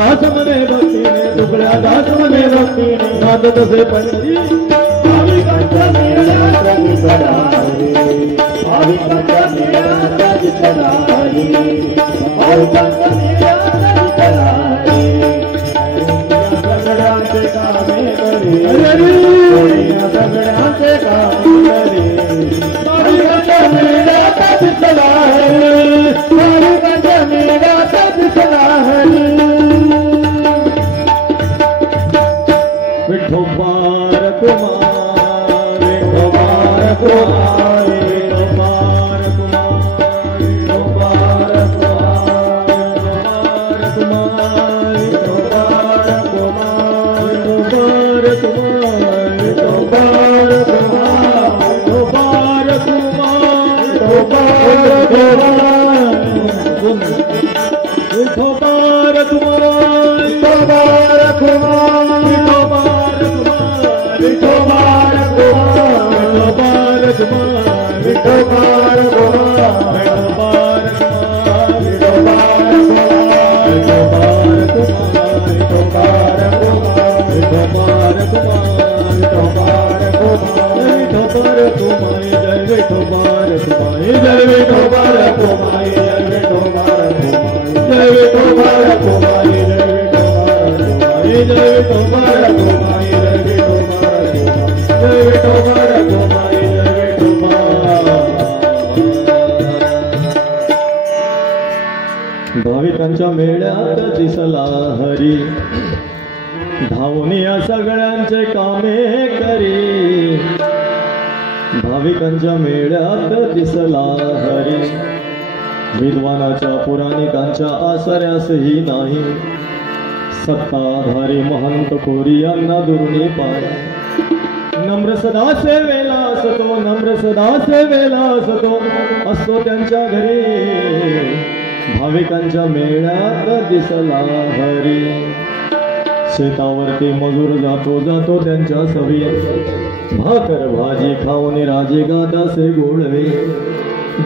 दास मने भक्तीने तुकड्या दास मने भक्तीने नाद तसे पंढरी भाविकांच्या मेळ्यात दिसला हरी भाविकांच्या मेळ्यात दिसला हरी भाविकांच्या मेळ्यात दिसला हरी सगळ्यांचे कामे करी सगळ्यांचे कामे करी भाविकांच्या मेळ्यात दिसला हरी भाविकांच्या मेळ्यात दिसला हरी विठोबार कुमार विठोबार कुमार विठोबार कुमार विठोबार कुमार विठोबार कुमार विठोबार कुमार विठोबार कुमार विठोबार कुमार विठोबार कुमार विठोबार कुमार विठोबार कुमार विठोबार कुमार विठोबार कुमार विठोबार भाविकांच्या मेळ्यात दिसला हरी धावून या सगळ्यांचे कामे करी भाविकांच्या मेळ्यात दिसला हरी विद्वानाच्या पुराणिकांच्या आसऱ्यासही नाही सत्ताधारी महंत कोरी यांना दुर्णी पाय नम्र सदा सेवेला असतो नम्र सदा सेवेला असतो असतो त्यांच्या घरी भाविकांच्या मेळ्यात दिसला हरी शेतावरती मजूर जातो जातो त्यांच्या सवी भाकर भाजी खाऊन राजे गात असे गोळवे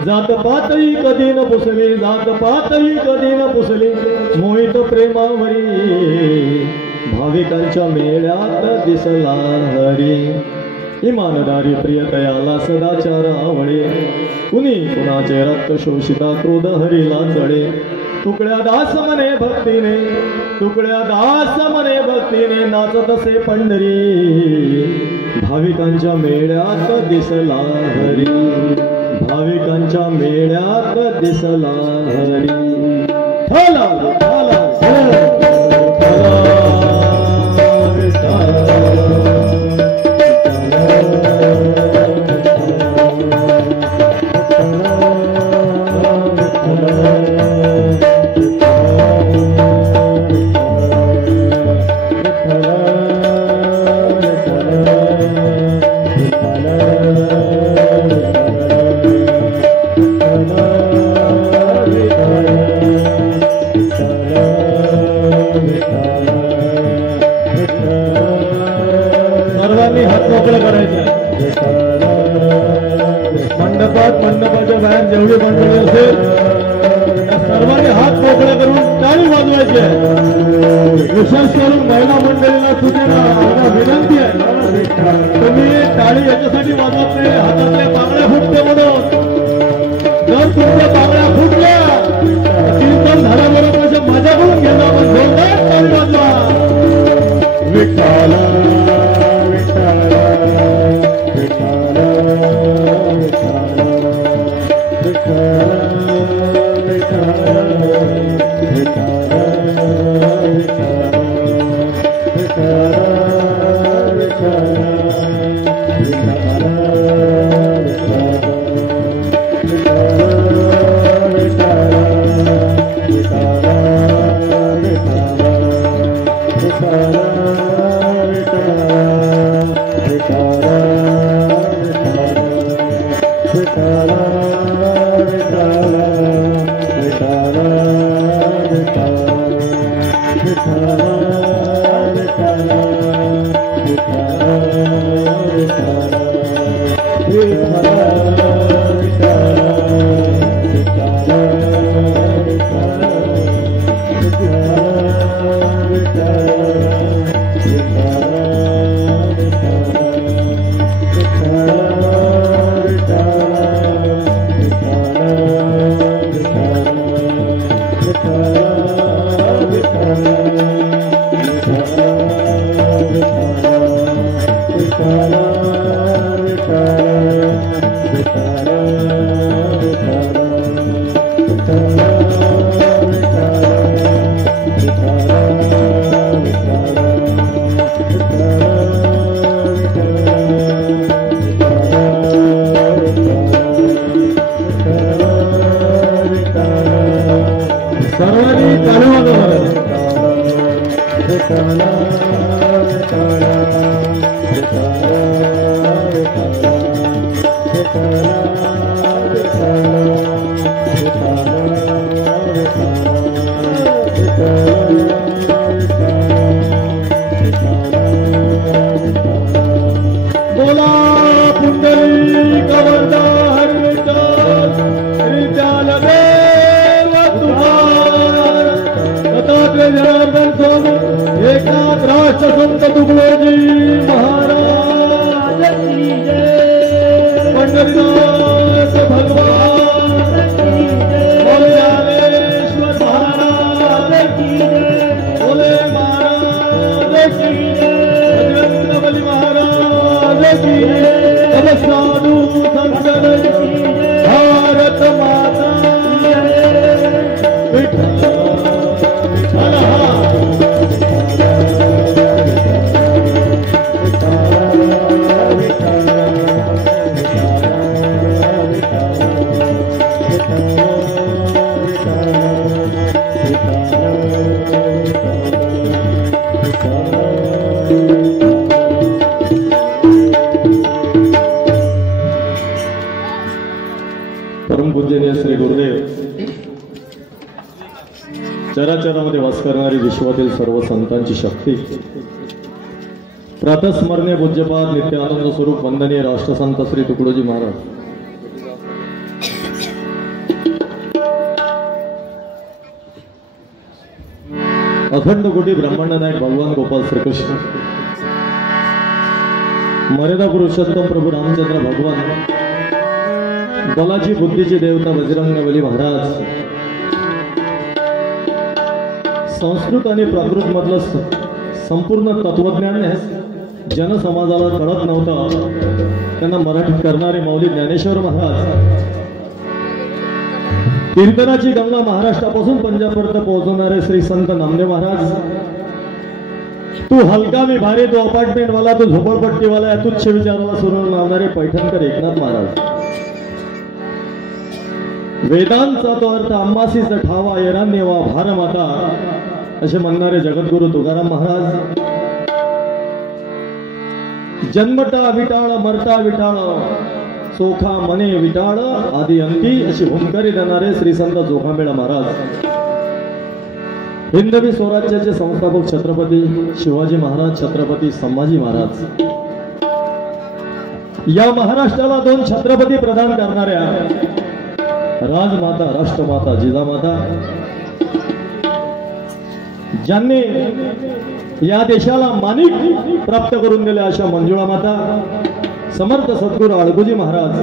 जात पातही कधी न पुसली जात पातही कधी न पुसली मोहित प्रेमावरी भाविकांच्या मेळ्यात दिसला हरी इमानदारी प्रियतयाला सदाचार आवळे कुणी कुणाचे रक्त शोषिता क्रोध हरीला चढे तुकड्या दास मने भक्तीने तुकड्या दास मने भक्तीने नाचत असे पंढरी भाविकांच्या मेळ्यात दिसला हरी भाविकांच्या मेळ्यात दिसला हरी थाला थाला मंडपाच्या बाहेर जेवढी मंडळी असेल त्या सर्वांनी हात मोकळे करून टाळी वाजवायची आहे विशेष करून महिला मंडळीला सुटीला विनंती आहे तुम्ही टाळी याच्यासाठी वाजवत नाही हातातल्या बांगड्या फुटते म्हणून जर तुमच्या बांगड्या फुटल्या कीर्तन झाल्याबरोबर मजा करून घेणार जोरदार टाळी वाजवा विठ्ठल बोला पुंडलिक वरदा हरी विठ्ठल श्री ज्ञानदेव तुकाराम दत्तात्रय जनार्दन स्वामी एकनाथ राष्ट्रसंत तुकडोजी महाराज की जय पंढरीनाथ भगवान की जय बोले ज्ञानेश्वर महाराज की जय बोले महाराज की जय बजरंगबली महाराज की जय साधु संतन की जय भारत माता विठ्ठल परमपूजनीय श्री गुरुदेव चराचरामध्ये वास करणारी विश्वातील सर्व संतांची शक्ती प्रातस्मरणीय पूज्यपाद नित्यानंद स्वरूप वंदनीय राष्ट्रसंत श्री तुकडोजी महाराज अखंड कोटी ब्रह्मांड नायक भगवान गोपाल श्रीकृष्ण मर्यादा पुरुषोत्तम प्रभू रामचंद्र भगवान बलाची बुद्धीची देवता बजरंगबली महाराज संस्कृत आणि प्राकृत मधलं संपूर्ण तत्वज्ञान जनसमाजाला कळत नव्हतं त्यांना मराठीत करणारे मौली ज्ञानेश्वर महाराज कीर्तनाची गंगा महाराष्ट्रापासून पंजाबपर्यंत पोहोचवणारे श्री संत नामदेव महाराज तू हलका मी भारी तू अपार्टमेंट वाला तू झोपडपट्टीवाला या तुच्छ विचाराला सुरू लावणारे पैठणकर एकनाथ महाराज वेदांचा तो अर्थ अंबासीचा ठावा येरान्यवा भारमाता असे म्हणणारे जगद्गुरु तुकाराम महाराज जन्मटा विटाळ मरता विटाळ चोखा मने विटाळ आदी अंती अशी हुंकारी देणारे श्री संत जोखामेळा महाराज हिंदवी स्वराज्याचे संस्थापक छत्रपती शिवाजी महाराज छत्रपती संभाजी महाराज या महाराष्ट्राला दोन छत्रपती प्रदान करणाऱ्या राजमाता राष्ट्रमाता जिजामाता ज्यांनी या देशाला माणिक प्राप्त करून दिले अशा मंजुळा माता समर्थ सद्गुरू अळगुजी महाराज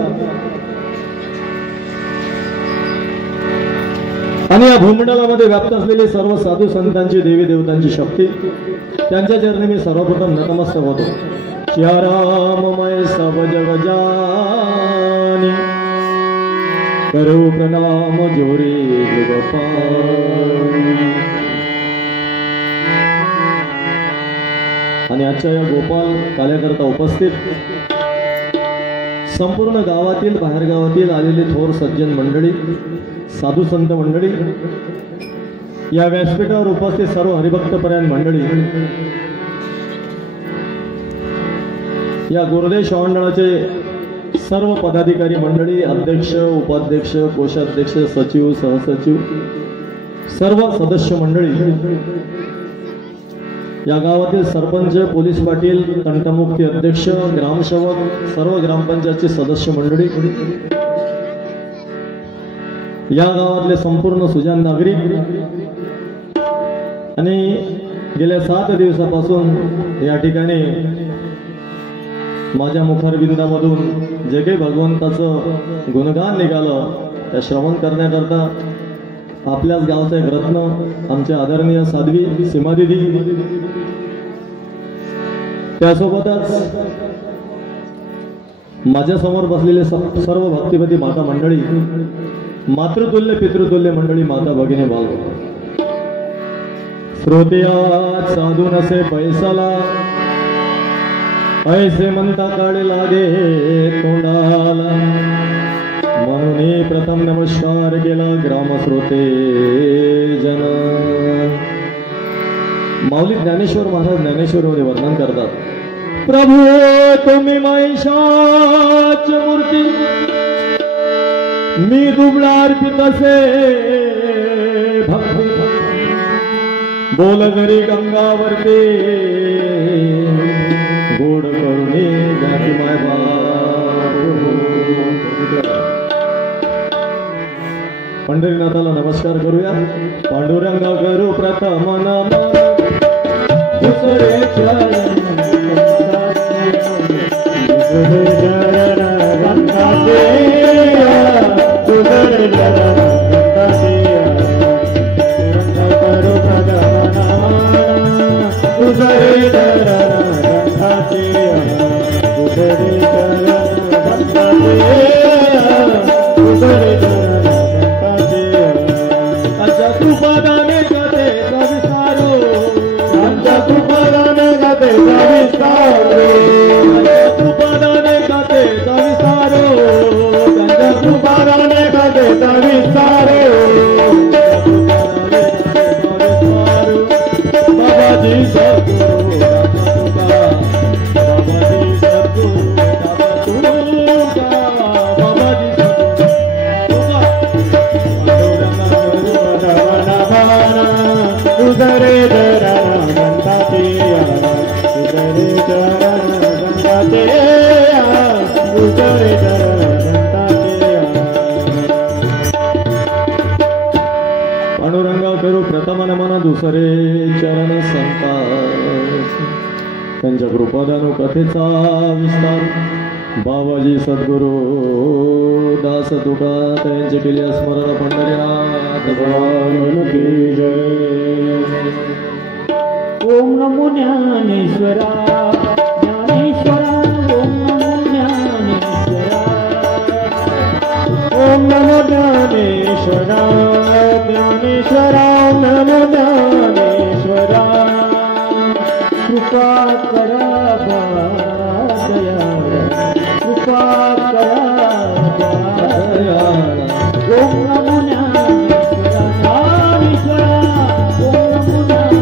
आणि या भूमंडलामध्ये व्याप्त असलेले सर्व साधू संतांची देवी देवतांची शक्ती त्यांच्या चरणी मी सर्वप्रथम नतमस्तक होतो. सिया राममय सब जग जानी करो प्रणाम जोरे आणि आजच्या या गोपाल कार्याकरता उपस्थित संपूर्ण गावातील बाहेरगावातील आलेली थोर सज्जन मंडळी साधू संत मंडळी या व्यासपीठावर उपस्थित सर्व हरिभक्तपरायण मंडळी या गुरुदेव मंडळाचे सर्व पदाधिकारी मंडळी अध्यक्ष उपाध्यक्ष कोषाध्यक्ष सचिव सहसचिव सर्व सदस्य मंडळी या गावातील सरपंच पोलीस पाटील तंटमुक्ती अध्यक्ष ग्रामसेवक सर्व ग्रामपंचायतचे सदस्य मंडळी या गावातले संपूर्ण सुजाण नागरिक आणि गेल्या 7 दिवसापासून या ठिकाणी माझ्या मुखारबिंदामधून जे काही भगवंताचं गुणगान निघालं त्या श्रवण करण्याकरता आपल्याच गावचा एक रत्न आमच्या आदरणीय साध्वी सीमादिदी त्यासोबतच माझ्या समोर बसलेले सर्व भक्तिपती माता मंडळी मातृतुल्य पितृतुल्य मंडळी माता भगिनी बाल श्रोत्या साधू नसे पैसाला ऐसे म्हणता काळे लागे तोंडाला म्हणून प्रथम नमस्कार केला ग्राम श्रोते जन माऊली ज्ञानेश्वर महाराज ज्ञानेश्वरीमध्ये वर्णन करतात, प्रभू तुम्ही महिषाची मूर्ती, मी दुबळा अर्पित असे भक्ती, बोल घरी गंगावरती गोड करुणी ज्ञाती माय पंढरीनाथाला नमस्कार करूया. पांडुरंग करू प्रथम नमन, दुसरे चरण दुसरे चरण संतास, त्यांच्या कृपादानो कथेचा विस्तार, बाबाजी सद्गुरु दास तुका त्यांचे केले स्मरण पंढरीनाथ भगवान की जय. ओम नमो ज्ञानेश्वरा ज्ञानेश्वरा, ओम नमो ज्ञानेश्वरा, ओम नमो ज्ञानेश्वरा ज्ञानेश्वरा, ओम नमो ज्ञानेश्वरा. कृपा करा दयाळ, कृपा करा दयाळ. ओम नमो ज्ञानेश्वरा ज्ञानेश्वरा, ओम नमो ज्ञानेश्वरा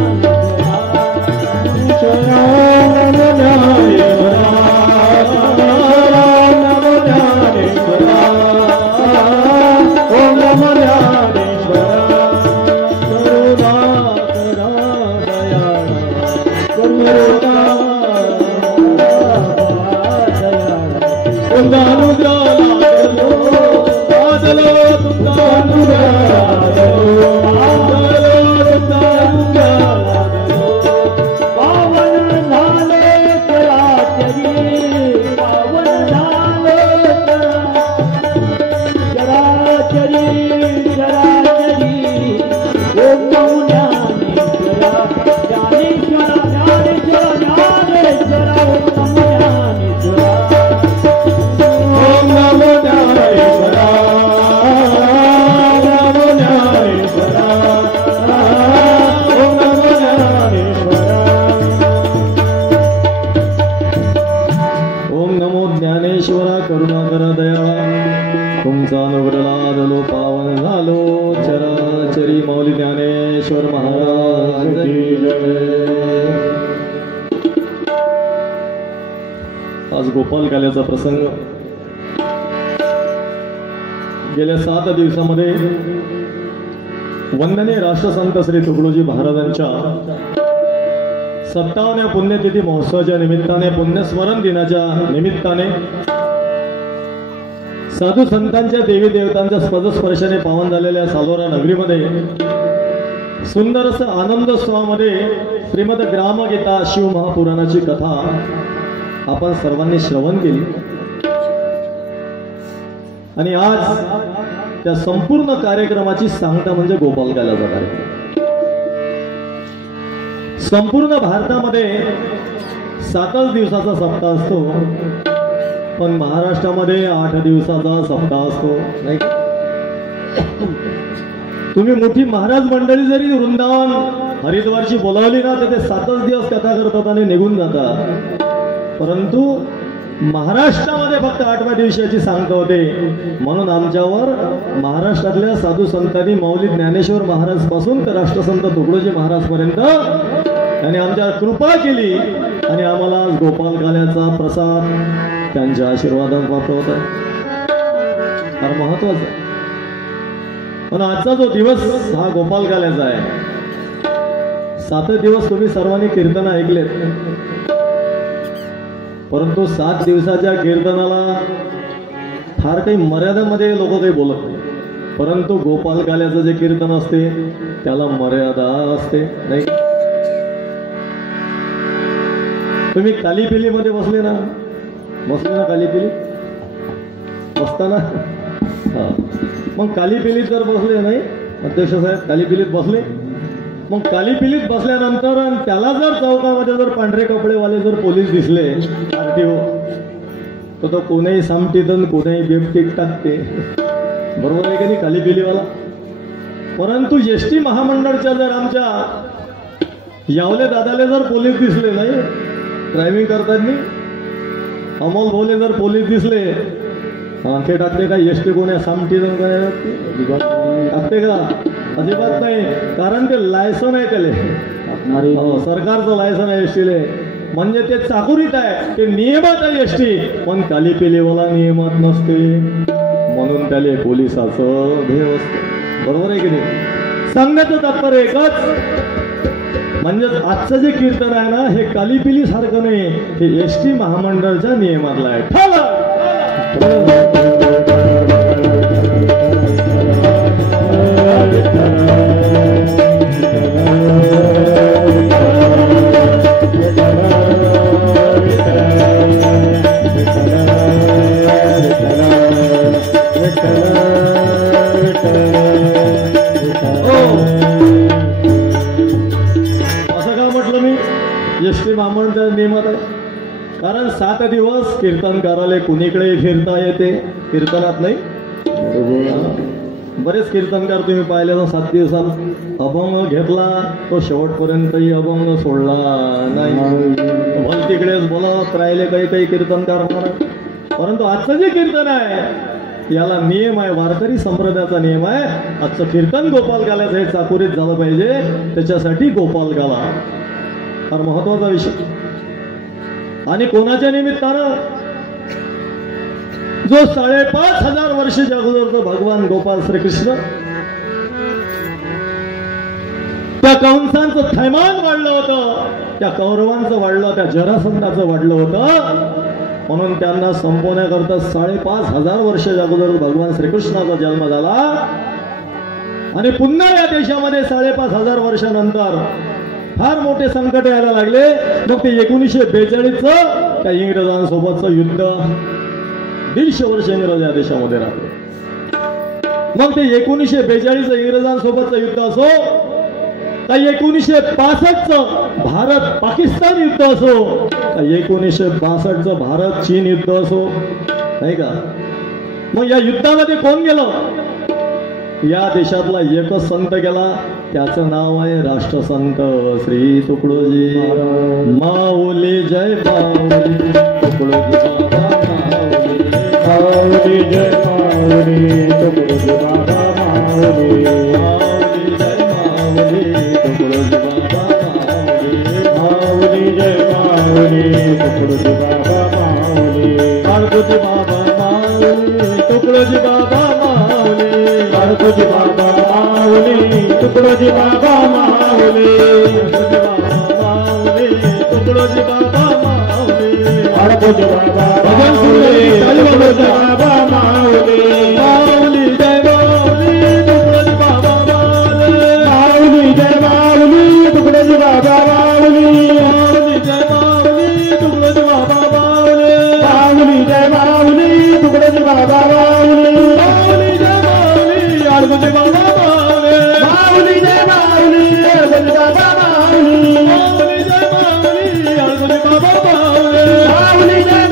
ज्ञानेश्वरा, ओम नमो ज्ञानेश्वरा, ओम नमो ज्ञानेश्वरा. आज गोपाल काल्याचा प्रसंग. गेल्या 7 दिवसामध्ये वंदनीय राष्ट्रसंत श्री तुकडोजी महाराजांच्या 57व्या पुण्यतिथी महोत्सवाच्या निमित्ताने, पुण्यस्मरण दिनाच्या निमित्ताने, साधू संतांच्या देवी देवतांच्या पदस्पर्शाने पावन झालेल्या सालोरा नगरीमध्ये सुंदर असं आनंदोत्सवामध्ये श्रीमद ग्रामगीता शिव महापुराणाची कथा आपण सर्वांनी श्रवण केली. आणि आज त्या संपूर्ण कार्यक्रमाची सांगता म्हणजे गोपाल काल्याचा कार्यक्रम. संपूर्ण भारतामध्ये 7 दिवसाचा सप्ताह असतो, पण महाराष्ट्रामध्ये 8 दिवसाचा सप्ताह असतो. नाही, तुम्ही मोठी महाराज मंडळी जरी वृंदावन हरिद्वारची बोलावली ना तर ते 7 दिवस कथा करतात आणि निघून जातात. परंतु महाराष्ट्रामध्ये फक्त 8व्या दिवसाची सांगता होते. म्हणून आमच्यावर महाराष्ट्रातल्या साधू संतांनी माऊली ज्ञानेश्वर महाराज पासून तर राष्ट्रसंत तुकडोजी महाराज पर्यंत त्यांनी आमच्यावर कृपा केली आणि आम्हाला गोपाल काल्याचा प्रसाद त्यांच्या आशीर्वादात प्राप्त होत आहे. फार महत्वाचं आहे. पण आजचा जो दिवस हा गोपाल काल्याचा आहे. 7 दिवस तुम्ही सर्वांनी कीर्तन ऐकलेत, परंतु 7 दिवसाच्या कीर्तनाला फार काही मर्यादामध्ये लोक काही बोलत नाही. परंतु गोपाल काल्याचं जे कीर्तन असते त्याला मर्यादा असते नाही. तुम्ही कालीपिलीमध्ये बसले ना कालीपिली बसताना हा, मग कालीपिलीत जर बसले नाही अध्यक्ष साहेब, कालीपिलीत बसले, मग कालीपिलीत बसल्यानंतर त्याला जर चौकामध्ये जर पांढरे कपडेवाले जर पोलीस दिसले RTO, तर तो कोणीही सामटीत कोणीही बेपटीक टाकते, बरोबर आहे की नाही कालीपिलीवाला. परंतु एसटी महामंडळच्या जर आमच्या यावले दादाले जर पोलीस दिसले नाही ड्रायव्हिंग करताना, अमोल भोले जर पोलीस दिसले ते टाकते का एसटी कोणी सामटी टाकते का? अजिबात नाही. कारण ते लायसन आहे त्याले, सरकारचं लायसन आहे एसटीले, म्हणजे ते चाकुरीत आहे, ते नियमात आहे एसटी. पण कालीपिलीवाला नियमात नसते, म्हणून त्याले पोलिसाचं ध्येय असते. बरोबर आहे की नाही? सांगण्याचं तात्पर्य एकच, म्हणजे आजचं जे कीर्तन आहे ना हे कालीपिली सारखं नाही, हे एसटी महामंडळच्या नियमातलं आहे. एसटी महामंडळाच्या नियमात आहे. कारण 7 दिवस कीर्तन करायला कुणीकडे फिरता येते, कीर्तनात नाही. बरेच कीर्तनकार तुम्ही पाहिले तर 7 दिवसात अभंग घेतला तो शेवटपर्यंतही अभंग सोडला नाही, भल तिकडेच बोलत राहिले काही कीर्तनकार म्हणत. परंतु आजचं जे कीर्तन आहे याला नियम आहे, वारकरी संप्रदायाचा नियम आहे. आजचं कीर्तन गोपाल काल्याचं हे चाकुरीत झालं पाहिजे, त्याच्यासाठी गोपाल काला फार महत्वाचा विषय. आणि कोणाच्या निमित्तानं? जो 5,500 वर्षाच्या अगोदरचा भगवान गोपाल श्रीकृष्ण, त्या कंसांचं थैमान वाढलं होतं, त्या कौरवांचं वाढलं, त्या जरासंधाचं वाढलं होतं, म्हणून त्यांना संपवण्याकरता 5,500 वर्षाच्या अगोदर भगवान श्रीकृष्णाचा जन्म झाला. आणि पुन्हा या देशामध्ये 5,500 वर्षानंतर फार मोठे संकट यायला लागले. मग ते 1942चं त्या इंग्रजांसोबतचं युद्ध, 150 वर्ष इंग्रज या देशामध्ये राहिले. मग ते 1942चं इंग्रजांसोबतचं युद्ध असो, का 1965चं भारत पाकिस्तान युद्ध असो, का 1962चं भारत चीन युद्ध असो, नाही का? मग या युद्धामध्ये कोण गेलं? या देशातला एकच संत गेला, त्याचं नाव आहे राष्ट्रसंत श्री तुकडोजी माऊली. जय माऊली, तुकडोजी बाबा माऊली, माऊली जय माऊली, तुकडोजी बाबा माऊली, माऊली जय माऊली, तुकडोजी बाबा माऊली, माऊली जय माऊली, तुकडोजी बाबा माऊली, तुकडोजी बाबा माऊली, तुकडोजी बाबा माऊली, तुकडोजी बाबा माऊली, तुकडोजी बाबा माऊली, तुकडोजी बाबा माऊली, तुकडोजी बाबा माऊली, तुकडोजी बाबा माऊली, माऊली जय माऊली, तुकडोजी बाबा माऊली, माऊली जय माऊली, तुकडोजी बाबा माऊली, माऊली जय माऊली, तुकडोजी बाबा माऊली, माऊली जय माऊली, तुकडोजी बाबा माऊली, माऊली जय माऊली, तुकडोजी बाबा माऊली, माऊली जय माऊली, तुकडोजी बाबा माऊली, माऊली जय माऊली, तुकडोजी बाबा माऊली, माऊली जय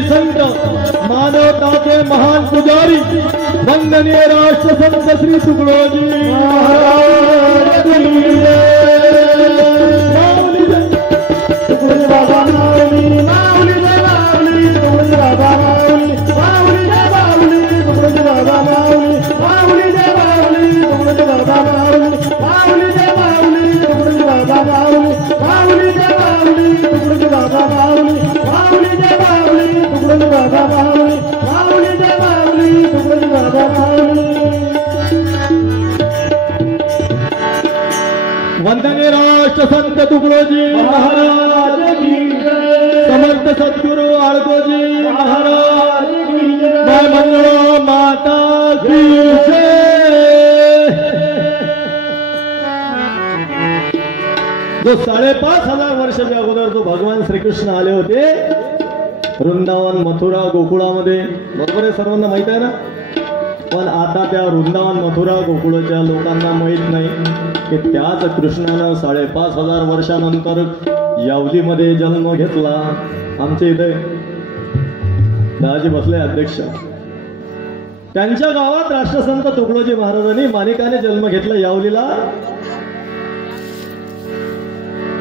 अजी संत मानवताचे महान पुजारी वंदनीय राष्ट्रसंत श्री तुकडोजी महाराज की जय। माऊली जय। तुकडोजी बाबा माऊली माऊली जय माऊली तुकडोजी बाबा माऊली माऊली जय माऊली तुकडोजी बाबा माऊली माऊली जय माऊली तुकडोजी बाबा माऊली माऊली जय माऊली तुकडोजी बाबा माऊली माऊली जय माऊली तुकडोजी बाबा माऊली माऊली जय माऊली तुकडोजी बाबा माऊली माऊली जय माऊली तुकडोजी बाबा माऊली। वंदनीय राष्ट्रसंत तुकडोजी महाराज की जय। समर्थ सद्गुरु आळतोजी महाराज की जय। जय मंगळा माता की जय। जो 5,500 वर्षाच्या अगोदर जो भगवान श्रीकृष्ण आले होते वृंदावन मथुरा गोकुळामध्ये, बरोबर आहे, सर्वांना माहित आहे ना। पण आता त्या वृंदावन मथुरा गोकुळच्या लोकांना माहित नाही की त्याच कृष्णानं 5,500 वर्षानंतर यावलीमध्ये जन्म घेतला। आमच्या इथे दादाजी बसले अध्यक्ष, त्यांच्या गावात राष्ट्रसंत तुकडोजी महाराजांनी माणिकाने जन्म घेतला यावलीला।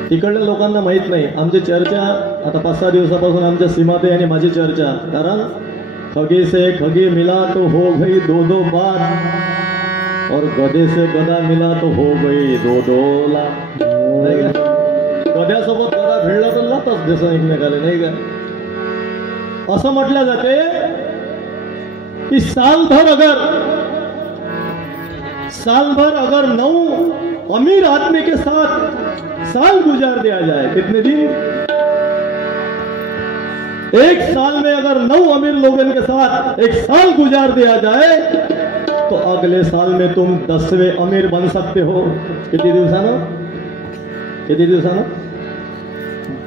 तिकडल्या लोकांना माहित नाही। आमची चर्चा आता 5-6 दिवसापासून आमच्या सीमाते आणि माझी चर्चा, कारण खगे से खगे मिला तो हो गई 2-2 बात और गधे से गधा मिला तो हो गई 2-2 लाख। नाही का? गध्यासोबत गधा भिडला तर लातच दिसून एकमेकाला, नाही का? असं म्हटलं जाते कि साल भर अगर 9 अमीर आदमी के साथ साल गुजार दिया जाए, कितने दिन? 1 साल में अगर 9 अमीर लोगों के साथ 1 साल गुजार दिया जाए तो अगले साल में तुम 10वें अमीर बन सकते हो। किती दिवसानं?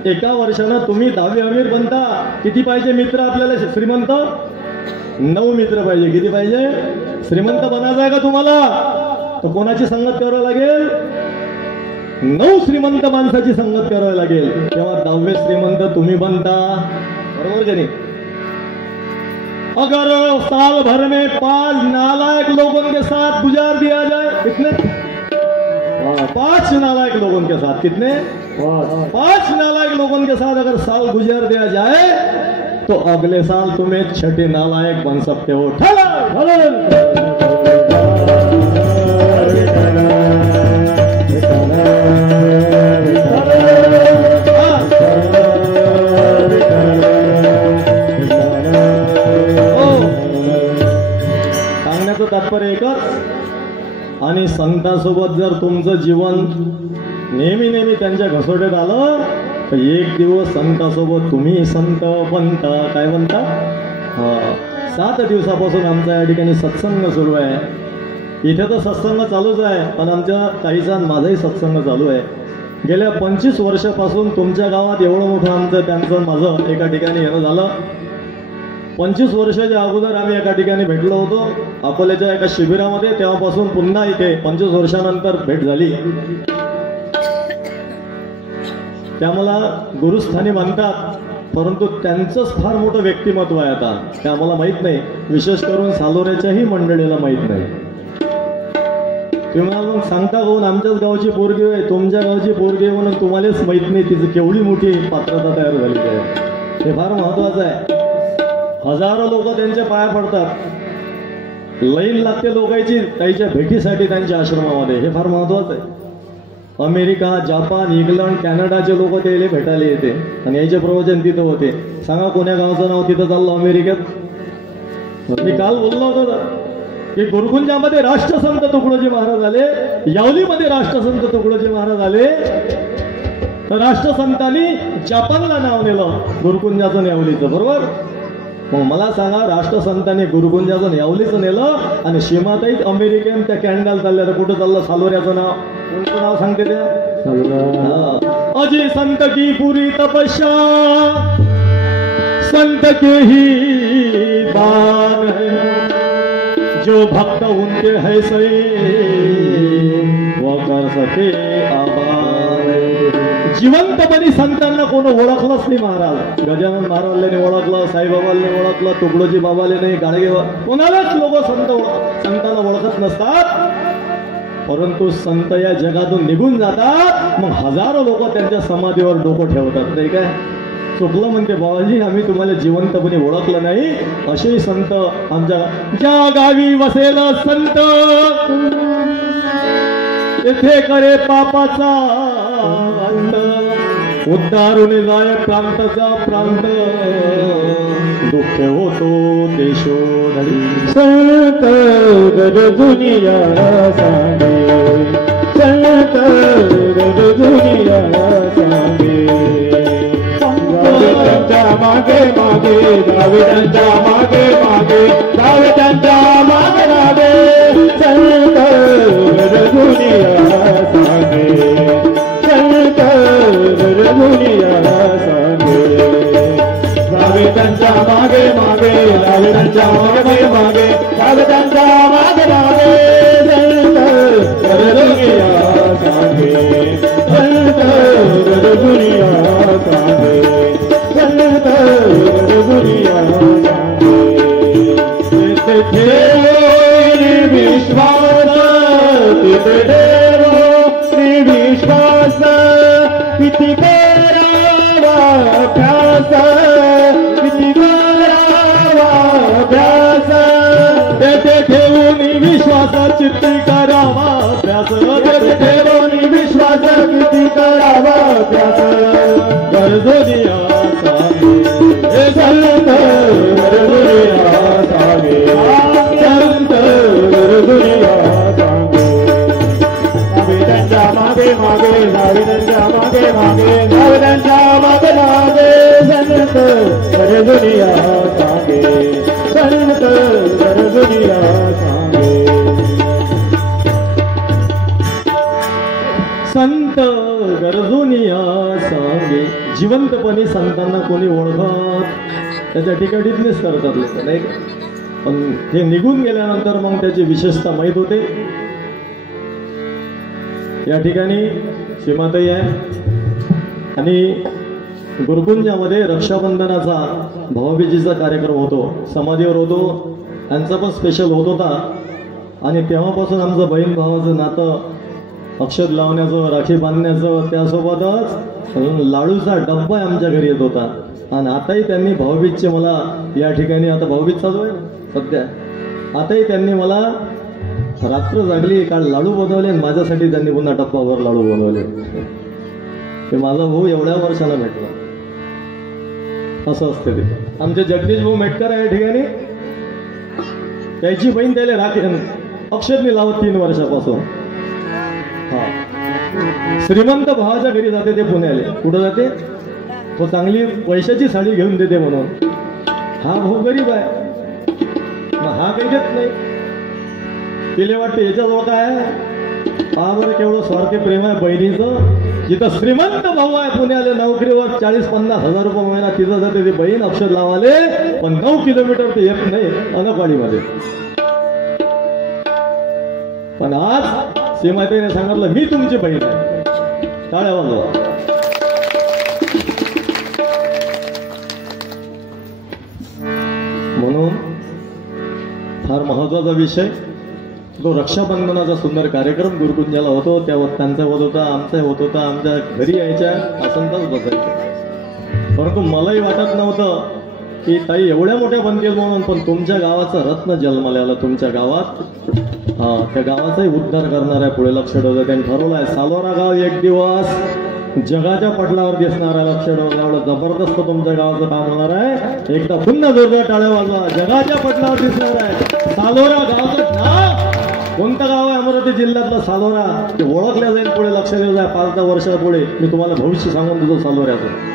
एका वर्षानं तुम्ही 10वे अमीर बनता। किती पाहिजे मित्र आपल्याला श्रीमंत? 9 मित्र पाहिजे। किती पाहिजे? श्रीमंत बनायचं आहे का तुम्हाला तर कोणाची संगत करावी लागेल? 9 श्रीमंत माणसाची संगत करावी लागेल, तेव्हा 10वे श्रीमंत तुम्ही बनता, बरोबर की नाही? अगर साल भर में 5 नालायक लोगों के साथ गुजार दिया जाए, कितने? 5 नालायक लोगों के साथ, कितने? 5 नालायक लोगों के साथ अगर साल गुजार दिया जाए तो अगले साल तुम्हें 6ठे नालायक बन सकते हो। सांगण्याचं तात्पर्य एकच, आणि संतांसोबत जर तुमचं जीवन नेहमी त्यांच्या घसोट्यात आलं तर एक दिवस संतांसोबत तुम्ही संत बनता। काय बनता? 7 दिवसापासून आमचा या ठिकाणी सत्संग सुरू आहे। इथे तर सत्संग चालूच आहे, पण आमच्या काहीचा माझाही सत्संग चालू आहे। गेल्या 25 वर्षापासून तुमच्या गावात एवढं मोठं आमचं त्यांचं माझं एका ठिकाणी येणं झालं। 25 वर्षाच्या अगोदर आम्ही एका ठिकाणी भेटलो होतो अकोल्याच्या एका शिबिरामध्ये, तेव्हापासून पुन्हा इथे 25 वर्षानंतर भेट झाली। त्या मला गुरुस्थानी म्हणतात, परंतु त्यांचंच फार मोठं व्यक्तिमत्व आहे आता, ते आम्हाला माहीत नाही, विशेष करून सालोऱ्याच्याही मंडळीला माहीत नाही। तुम्हाला मग सांगता कोण? आमच्याच गावची पोरगी आहे, तुमच्या गावची पोरगी आहे म्हणून तुम्हालाच माहीत नाही तिची केवढी मोठी पात्रता तयार झाली आहे। हे फार महत्वाचं आहे। हजारो लोक त्यांच्या पाया पडतात, लाईन लागते लोकांची त्याच्या भेटीसाठी त्यांच्या आश्रमामध्ये, हे फार महत्वाचं आहे। अमेरिका, जापान, इंग्लंड, कॅनडाचे लोक त्याला भेटायला येते आणि याचे प्रवचन तिथं होते। सांगा कोण्या गावाचं नाव तिथं चाललं अमेरिकेत? मी काल बोललो होतो की गुरुकुंजामध्ये राष्ट्रसंत तुकडोजी महाराज आले, यावलीमध्ये राष्ट्रसंत तुकडोजी महाराज आले, तर राष्ट्रसंतांनी जपानला नाव नेलं गुरुकुंजाचं यावलीचं, बरोबर? मग मला सांगा, राष्ट्रसंतांनी गुरुकुंजाचं यावलीचं नेलं आणि सीमाताईत अमेरिकेत त्या कॅनडाला चालल्या, तर कुठं चाललं? सालोऱ्याचं नाव, कोणतं नाव सांगते त्या? अजी संत की पुरी तपस्या संत के ही दान है, जो भक्त उनके है सही वो कर सके आबाद। जिवंतपणी संतांना कोण ओळखलंच नाही महाराज. गजानन महाराजांनी ओळखलं, साईबाबांनी ओळखलं, तुकडोजी बाबाले नाही, गाडगे कोणालाच लोक संतांना ओळखत नसतात. परंतु संत या जगातून निघून जातात, मग हजारो लोक त्यांच्या समाधीवर डोकं ठेवतात. नाही काय चुकलं म्हणते बाबाजी, आम्ही तुम्हाला जिवंतपणे ओळखलं नाही. असे संत आमच्या ज्या गावी वसेल संत येथे करे पापाचा अंत, उद्धारून जाय प्रांताचा प्रांत, दुःख होतो देशोधडी. संत दुनिया सांगे, संत दुनिया सांगे, त्यांच्या मागे मागे जावे, त्यांच्या मागे मागे जावे, त्यांच्या मागे मागे संत दुनिया सांगे, संत दुनिया सांगे, जावे त्यांच्या मागे मागे जावे, त्यांच्या मागे मागे जावे, त्यांच्या मागे मागे संत दुनिया सांगे, संत दुनिया सांगे, संत दुनिया सांगे. विश्वास तिथे देव विश्वास, किती करावा अभ्यास, किती करावा अभ्यास, तेथे ठेवून विश्वास चित्ती करावा अभ्यास, तेथे ठेवून विश्वास किती करावा अभ्यास. गरजोनिया सांगे, हे संत दुनिया सांगे, संत दुनिया सांगे, जावे त्यांच्या मागे मागे जावे, त्यांच्या मागे मागे जावे, त्यांच्या मागे मागे संत दुनिया सांगे, संत दुनिया सांगे. संत गरजोनिया सांगे. जिवंतपणे संतांना कोणी ओळखत त्याच्या ठिकाणीच करतात लोक, नाही का? पण हे निघून गेल्यानंतर मग त्याची विशेषता माहीत होते. या ठिकाणी सीमाताई आहे आणि गुरुकुंजामध्ये रक्षाबंधनाचा भाऊबीजीचा कार्यक्रम होतो, समाधीवर होतो, त्यांचा पण स्पेशल होत होता. आणि तेव्हापासून आमचं बहीण भावाचं नातं अक्षत लावण्याचं, राखी बांधण्याचं, त्यासोबतच लाडूचा डब्बा आमच्या घरी येत होता. आणि आताही त्यांनी भाऊबीजचे मला या ठिकाणी, आता भाऊबीज चालू आहे सध्या, आताही त्यांनी मला रात्र जागली काल लाडू बनवले आणि माझ्यासाठी त्यांनी पुन्हा डब्बावर लाडू बनवले. ते माझा भाऊ एवढ्या वर्षाला भेटला. असं असते ते. आमचे जगदीश भाऊ मेटकर आहे या ठिकाणी, त्याची बहीण त्याला राखी अक्षरने लावत 3 वर्षापासून. हा श्रीमंत भावाच्या घरी जाते ते पुण्याले. कुठं जाते? तो चांगली पैशाची साडी घेऊन देते म्हणून. हा भाऊ गरीब आहे, हा काही देत नाही. तिला वाटते याच्याजवळ काय आहे, पहा बरं केवढं स्वार्थी प्रेम आहे बहिणीचं. जिथं श्रीमंत भाऊ आहे पुण्याले नोकरीवर 40-50 हजार रुपये महिना, तिथं जाते ती बहीण अक्षर लावाले, पण 9 किलोमीटर ते येत नाही अनकाळीमध्ये. पण आज सीमाताईने सांगितलं मी तुमची बहीण आहे. टाळ्या वाजवा. म्हणून फार महत्वाचा विषय तो रक्षाबंधनाचा सुंदर कार्यक्रम गुरुकुंजाला होतो. त्यावर त्यांचा होत होता, आमचा होत होता. आमच्या घरी यायच्या आसनताच बसायच्या. परंतु मलाही वाटत नव्हतं की ताई एवढ्या मोठ्या बनतील म्हणून. पण तुमच्या गावाचा रत्न जन्माला आला तुमच्या गावात. त्या गावाचाही उद्धार करणार आहे पुढे. लक्ष ठेवतं त्यांनी ठरवलं आहे. सालोरा गाव एक दिवस जगाच्या पटलावर दिसणार आहे. लक्ष ठेवलं. एवढं जबरदस्त तुमच्या गावाचं काम होणार आहे. एकदा पुन्हा जोरदार टाळ्या वाजवा. जगाच्या पटलावर दिसणार आहे. सालोरा गावचं नाव कोणतं गाव आहे अमरावती जिल्ह्यातलं? सालोरा. ते ओळखल्या जाईल पुढे. लक्ष दिलं जाय 5-10 वर्षापुढे. मी तुम्हाला भविष्य सांगून देतो सालोऱ्याचं.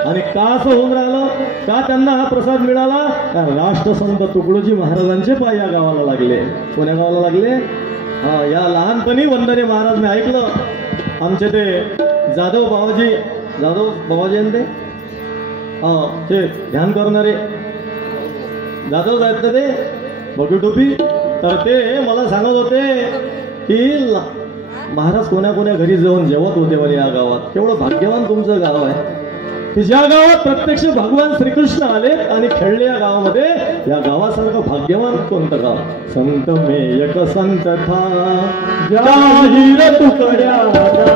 आणि का असं होऊन राहिलं? का त्यांना हा प्रसाद मिळाला? कारण राष्ट्रसंत तुकडोजी महाराजांचे पाय या गावाला लागले. कोण्या गावाला लागले? या लहानपणी वंदने महाराज मी ऐकलं. आमचे ते जाधव बाबाजी आणि ते ध्यान करणारे जाधव आहेत ना ते बघी टोपी. तर ते मला सांगत होते की महाराज कोण्या कोण्या घरी जाऊन जेवत होते म्हणे या गावात. केवढं भाग्यवान तुमचं गाव आहे की ज्या गावात प्रत्यक्ष भगवान श्रीकृष्ण आले आणि खेळले. या गावामध्ये, या गावासारखं भाग्यवान कोणतं गाव. संत मे एक संत था जाहीर तुकड्या तुकड्या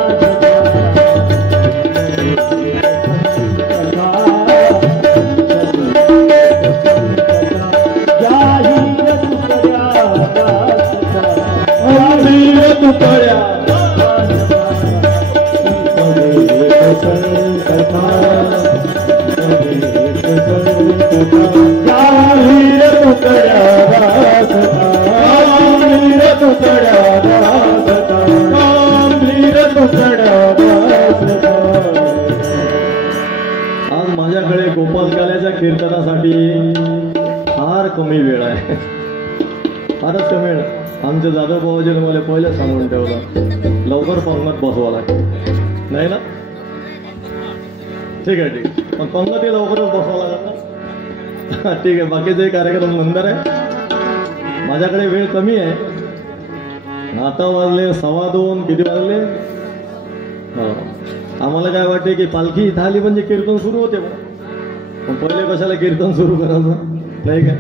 आज माझ्याकडे गोपालकाल्याच्या कीर्तनासाठी फार कमी वेळ आहे, फारच कमी वेळ. आमच्या जाधव बाबाजीने मला पहिले सांगून ठेवलं लवकर पंगत बसवा लागेल, नाही ना? ठीक आहे ठीक आहे, पण पंगती लवकरच बसवा लागेल ना. ठीक आहे, बाकीचे कार्यक्रम नंतर आहे. माझ्याकडे वेळ कमी आहे. आता वाजले 2:15. किती वाजले? हो, आम्हाला काय वाटते की पालखी इथं आली म्हणजे कीर्तन सुरू होते. पण पहिले कशाला कीर्तन सुरू करायचं, नाही काय?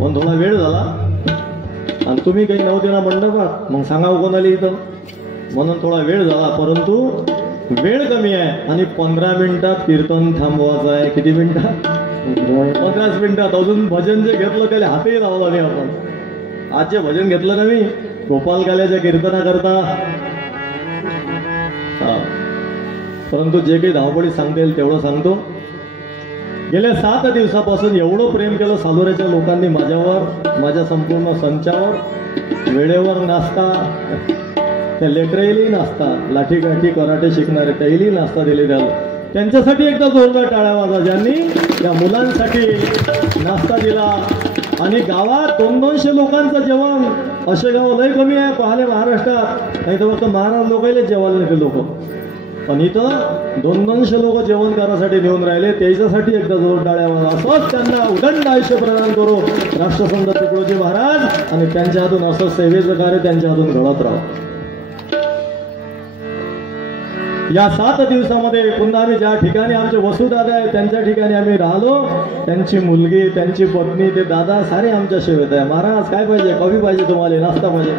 पण थोडा वेळ झाला आणि तुम्ही काही नव्हते ना मंडपात, मग सांगावं कोणाला इथं, म्हणून थोडा वेळ झाला. परंतु वेळ कमी आहे आणि 15 मिनिटात कीर्तन थांबवायचं आहे. किती मिनिटात? 15 मिनिटात. अजून भजन जे घेतलं त्याला हातही लावला नाही आपण. आज जे भजन घेतलं ना मी गोपालकाल्याच्या कीर्तनाकरता, परंतु जे काही धावपळी सांगता येईल तेवढं सांगतो. गेल्या 7 दिवसापासून एवढं प्रेम केलं सालोऱ्याच्या लोकांनी माझ्यावर, माझ्या संपूर्ण संचावर. वेळेवर नाश्ता, त्या लेकराईलाही नाश्ता, लाठीकाठी कराटे शिकणारे त्याहीलाही नाश्ता दिले द्याल. त्यांच्यासाठी एकदा जोरदार टाळ्या वाजा ज्यांनी त्या मुलांसाठी नाश्ता दिला. आणि गावात 200-200 लोकांचं जेवण. असे गाव लय कमी आहे पाहिले महाराष्ट्रात, नाही तर फक्त महाराज लोकांना जेवायला नाही ते लोक, पण इथं 200-200 लोक जेवण करायसाठी नेऊन राहिले. त्याच्यासाठी एकदा जोर टाळ्या वाजा. असंच त्यांना उदंड आयुष्य प्रदान करू राष्ट्रसंत तुकडोजी महाराज, आणि त्यांच्या हातून असं सेवेचं कार्य त्यांच्या हातून घडत राहू. या 7 दिवसामध्ये पुन्हा आम्ही ज्या ठिकाणी आमचे वसुदादा आहे त्यांच्या ठिकाणी आम्ही राहिलो. त्यांची मुलगी, त्यांची पत्नी, ते दादा सारे आमच्या सेवेत आहे. महाराज काय पाहिजे? कॉफी पाहिजे तुम्हाला, नाश्ता पाहिजे,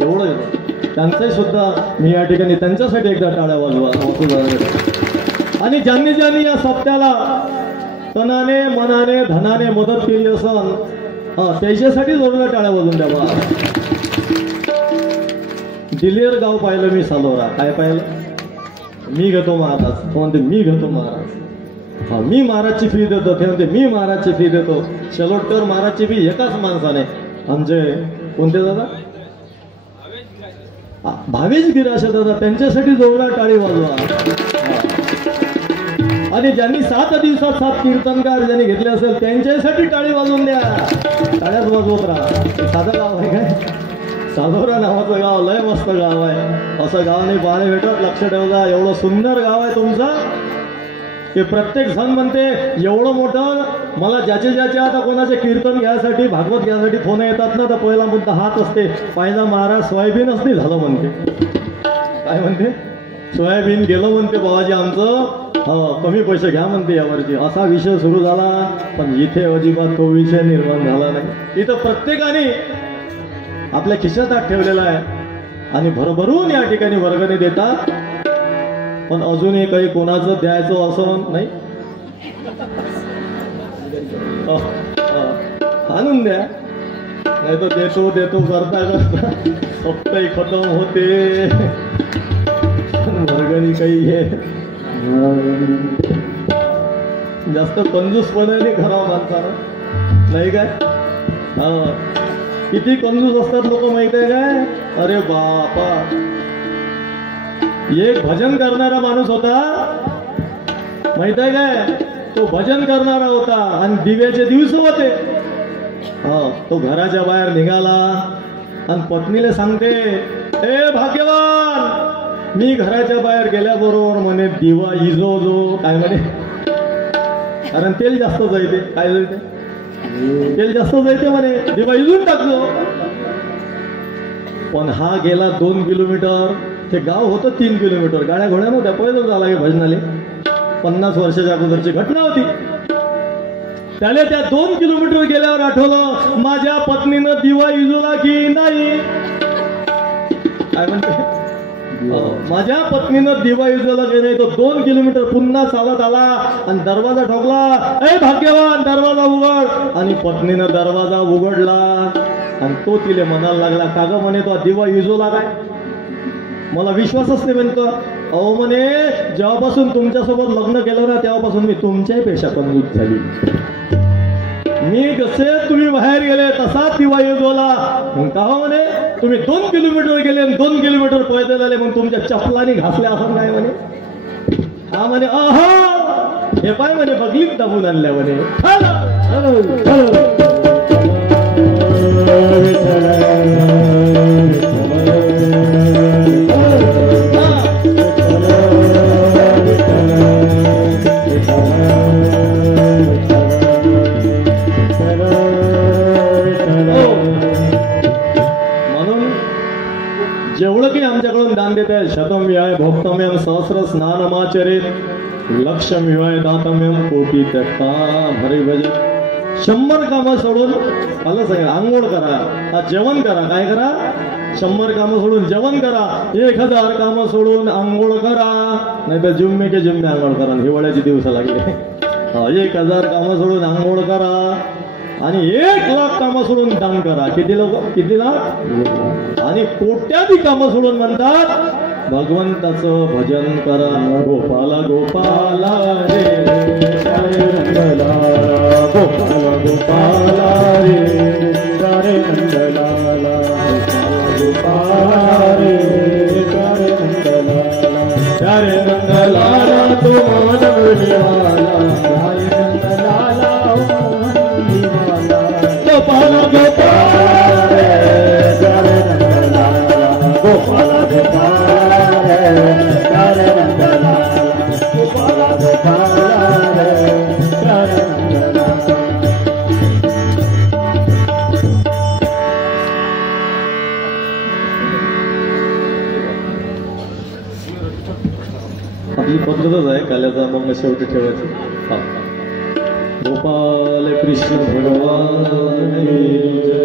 एवढं येतं. त्यांचंही सुद्धा मी या ठिकाणी त्यांच्यासाठी एकदा टाळ्या वाजवा वसुदादा. आणि ज्यांनी ज्यांनी या सप्त्याला तनाने, मनाने, धनाने मदत केली असन त्याच्यासाठी जोरदार टाळ्या वाजून द्या बा. दिलेर गाव पाहिलं मी सालोरा. काय पाहिलं? मी घेतो महाराज, तो म्हणते मी घेतो महाराज. हा, मी महाराजची फी देतो, ते म्हणते मी महाराजची फी देतो. शेलोटकर महाराजची फी एकाच माणसाने. आमचे कोणते दादा? भावेश गिराशे दादा, त्यांच्यासाठी जोरदार टाळी वाजवा. आणि ज्यांनी 7 दिवसात 7 कीर्तनकार ज्यांनी घेतले असेल त्यांच्यासाठी टाळी वाजवून द्या. टाळ्याच वाजवत राहा. साधं गाव आहे काय? साधोरा नावाचं गाव लय मस्त गाव आहे. असं गाव नाही पाहायला भेटत. लक्ष ठेवता, एवढं सुंदर गाव आहे तुमचं की प्रत्येक जण म्हणते एवढं मोठं. मला ज्याचे ज्याचे आता कोणाचे कीर्तन घ्यायसाठी, भागवत घ्यायसाठी फोन येतात ना, तर पहिला मुद्दा हाच असते. पाहिला महाराज सोयाबीनच नाही झालं म्हणते. काय म्हणते? सोयाबीन गेलं म्हणते बाबाजी आमचं, कमी पैसे घ्या म्हणते यावरची. असा विषय सुरू झाला. पण इथे अजिबात तो विषय निर्माण झाला नाही. इथं प्रत्येकाने आपल्या खिशात हात ठेवलेला आहे आणि भरभरून या ठिकाणी वर्गणी देतात. पण अजूनही काही कोणाचं द्यायचं असं नाही. आणून द्या, नाही तर देतो देतो करता करता सप्ताही खतम होते. वर्गणी काही आहे जास्त कंजूसपणाने करावं माणसानं, नाही काय? किती कंजूस असतात लोक माहित आहे काय? अरे बापा, एक भजन करणारा माणूस होता माहित आहे काय? तो भजन करणारा होता आणि दिव्याचे दिवस होते. तो घराच्या बाहेर निघाला आणि पत्नीला सांगते, ए भाग्यवान, मी घराच्या बाहेर गेल्याबरोबर म्हणे दिवा इजो काय म्हणे, कारण तेल जास्त जायते. काय जायते? तेल जास्त जायते म्हणे, दिवा इजून टाकलो. पण हा गेला 2 किलोमीटर ते गाव होतं 3 किलोमीटर. गाड्या घोड्या नव्हत्या, पैदल झाला की भजनाले. 50 वर्षाच्या अगोदरची घटना होती. त्याला त्या 2 किलोमीटर गेल्यावर आठवलं, माझ्या पत्नीनं दिवा विजवला की नाही. काय म्हणते, माझ्या पत्नीनं दिवा विजवला की नाही. तो 2 किलोमीटर पुन्हा चालत आला आणि दरवाजा ठोकला. ए भाग्यवान, दरवाजा उघड. आणि पत्नीनं दरवाजा उघडला आणि तो तिले म्हणायला लागला, का ग म्हणे तो दिवा विजवला काय? मला विश्वासच नाही म्हणतो. अहो म्हणे, जेव्हापासून तुमच्यासोबत लग्न केलं ना तेव्हापासून मी तुमच्याही पेक्षा कंजूस झाली. मी जसे तुम्ही बाहेर गेले तसा दिवा विजवला. मग का म्हणे, तुम्ही 2 किलोमीटर गेले आणि 2 किलोमीटर पैदल आले, मग तुमच्या चपलानी घासल्या असं काय म्हणे. हा म्हणे, अहो हे पाय म्हणे, बगलीत दाबून आणल्या म्हणे. जेवढं की आमच्याकडून दान देत आहे, शतम विहाय भोक्तम्यम सहस्र स्नानमाचरित लक्षम विहाय दातम्यम कोटी त्यक्ता भरे भज. 100 कामं सोडून मला सांगा, आंघोळ करा, जेवण करा. काय करा? 100 कामं सोडून जेवण करा. 1000 कामं सोडून आंघोळ करा. नाही तर जुम्मे के जुम्मे आंघोळ करा. हिवाळ्याची दिवस लागले. 1000 कामं सोडून आंघोळ करा आणि 1,00,000 कामं सोडून दान करा. किती लाख? आणि कोट्याधी कामं सोडून म्हणतात भगवंताचं भजन करा. गोपाला गोपाला रे नंदलाला, गोपाला गोपाला रे नंदलाला, गोपाला रे नंदलाला, प्यारे नंदलाला तो मनवलीवाला, प्यारे नंदलाला गोपाला गोपाला रे प्यारे नंदलाला, गोपाला गोपाला रे प्यारे नंदलाला, गोपाला गोपाला रे प्यारे नंदलाला. आपली पद्धतच आहे काल्याचा मग शेवटी ठेवायची. गोपाल कृष्ण भगवान जय.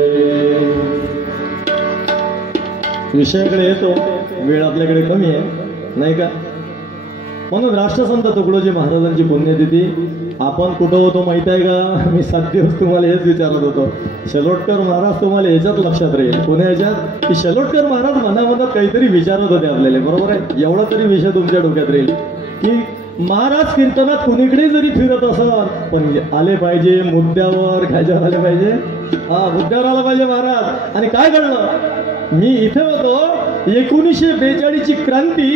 विषयाकडे येतो, वेळ आपल्याकडे कमी आहे नाही का. म्हणून राष्ट्रसंत तुकडोजी महाराजांची पुण्यतिथी. आपण कुठं होतो माहित आहे का? मी 7 दिवस तुम्हाला हेच विचारत होतो. शेलोटकर महाराज तुम्हाला याच्यात लक्षात राहील. कोण्या ह्याच्यात की शेलोटकर महाराज मनामनात काहीतरी विचारत होते आपल्याला. बरोबर आहे. एवढा तरी विषय तुमच्या डोक्यात राहील की महाराज कीर्तनात कुणीकडे जरी फिरत असत पण आले पाहिजे मुद्द्यावर. ख्याच्यावर आले पाहिजे. मुद्द्यावर आला पाहिजे महाराज. आणि काय घडलं, मी इथे होतो. 1942 ची क्रांती,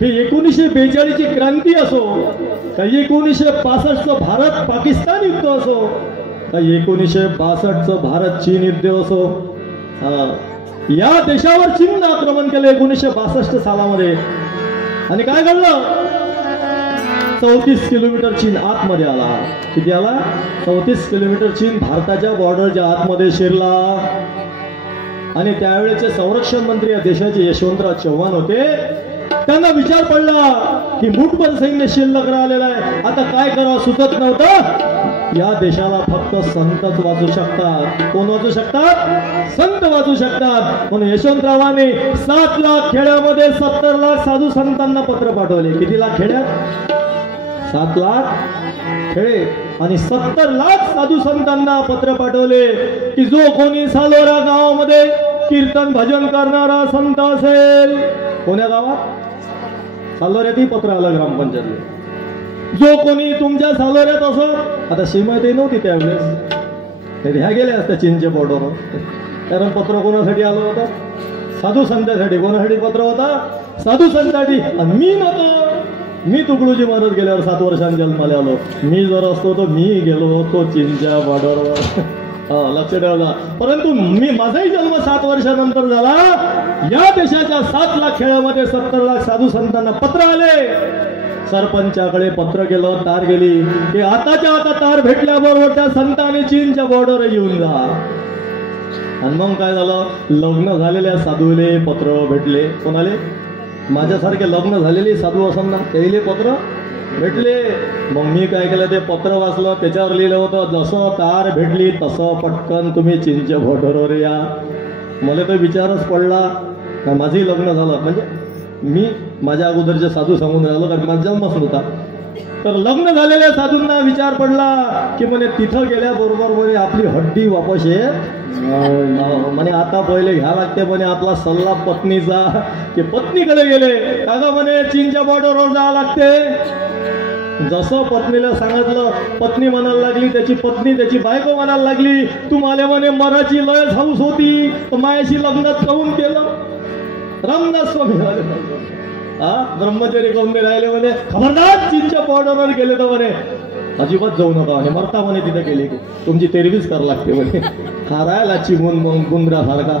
ही 1942 ची क्रांती असो का 1965चं भारत पाकिस्तान युद्ध असो का 1962चं भारत चीन युद्ध असो, या देशावर चीननं आक्रमण केलं 1962 सालामध्ये. आणि काय घडलं, 34 किलोमीटर चीन आतमध्ये आला. किती आला? 34 किलोमीटर चीन भारताच्या बॉर्डरच्या आतमध्ये शिरला. आणि त्यावेळेचे संरक्षण मंत्री या देशाचे यशवंतराव चव्हाण होते. त्यांना विचार पडला की मुठभर सैन्य शिल्लक राहिलेलं आहे, आता काय करावं सुचत नव्हतं. या देशाला फक्त संतच वाचू शकतात. कोण वाचू शकतात? संत वाचू शकतात. म्हणून यशवंतरावांनी 7 लाख खेड्यामध्ये 70 लाख साधू संतांना पत्र पाठवले. किती लाख खेड्यात? 7 लाख खेडे आणि 70 लाख साधू संतांना पत्र पाठवले की जो कोणी सालोरा गावामध्ये कीर्तन भजन करणारा संत असेल. कोण्या गावात? सालोऱ्यातही पत्र आलं ग्रामपंचायतला. जो कोणी तुमच्या सालोऱ्यात असत, आता सीमाते नव्हती त्यावेळेस, ह्या गेल्या असत्या चीनच्या बॉर्डरवर. कारण पत्र कोणासाठी आलं होतं? साधू संतांसाठी. कोणासाठी पत्र होता? साधू संतांसाठी. आणि मी नव्हतो. मी तुकडोजी महाराज गेल्यावर 7 वर्षांनी जन्माला आलो. मी जर असतो तर मी गेलो होतो चीनच्या बॉर्डरवर. लक्ष ठेवला. परंतु मी माझाही जन्म 7 वर्षानंतर झाला. या देशाच्या 7 लाख खेड्यामध्ये 70 लाख साधू संतांना पत्र आले. सरपंचाकडे पत्र गेलं, तार गेली की आताच्या आता तार भेटल्याबरोबर त्या संतांनी चीनच्या बॉर्डर येऊन जा. आणि मग काय झालं, लग्न झालेल्या साधूले पत्र भेटले. कोणाले? माझ्यासारखे लग्न झालेले साधू असं ना, त्याले पत्र भेटले. मग मी काय केलं, ते पत्र वाचलं. त्याच्यावर लिहिलं होतं, जसं तार भेटली तसं पटकन तुम्ही चिंच भोटरवर या. मला तर विचारच पडला, माझंही लग्न झालं. म्हणजे मी माझ्या अगोदरचे साधू सांगून राहिलो, कारण माझा जन्मच नव्हता. तर लग्न झालेल्या साधूंना विचार पडला की म्हणे तिथं गेल्याबरोबर म्हणे आपली हड्डी वापस म्हणे आता पहिले घ्या लागते म्हणे आपला सल्ला पत्नीचा, की पत्नीकडे गेले काका म्हणे चीनच्या बॉर्डरवर जावं लागते. जसं पत्नीला सांगितलं, पत्नी म्हणायला लागली, त्याची पत्नी त्याची बायको म्हणायला लागली, तुम्हाला म्हणे मराठी लय हाऊस होती तर मायाशी लग्नात काऊन केलं. रामदास स्वामी ब्रह्मचारी करून राहिले म्हणे, खबरदार चीनच्या बॉर्डरवर गेले तर म्हणे अजिबात जाऊ नका म्हणे, मरता म्हणे तिथे गेले की तुमची तेरवीच करावं लागते म्हणे. हा राहिला चिमून मग गुंद्रासारखा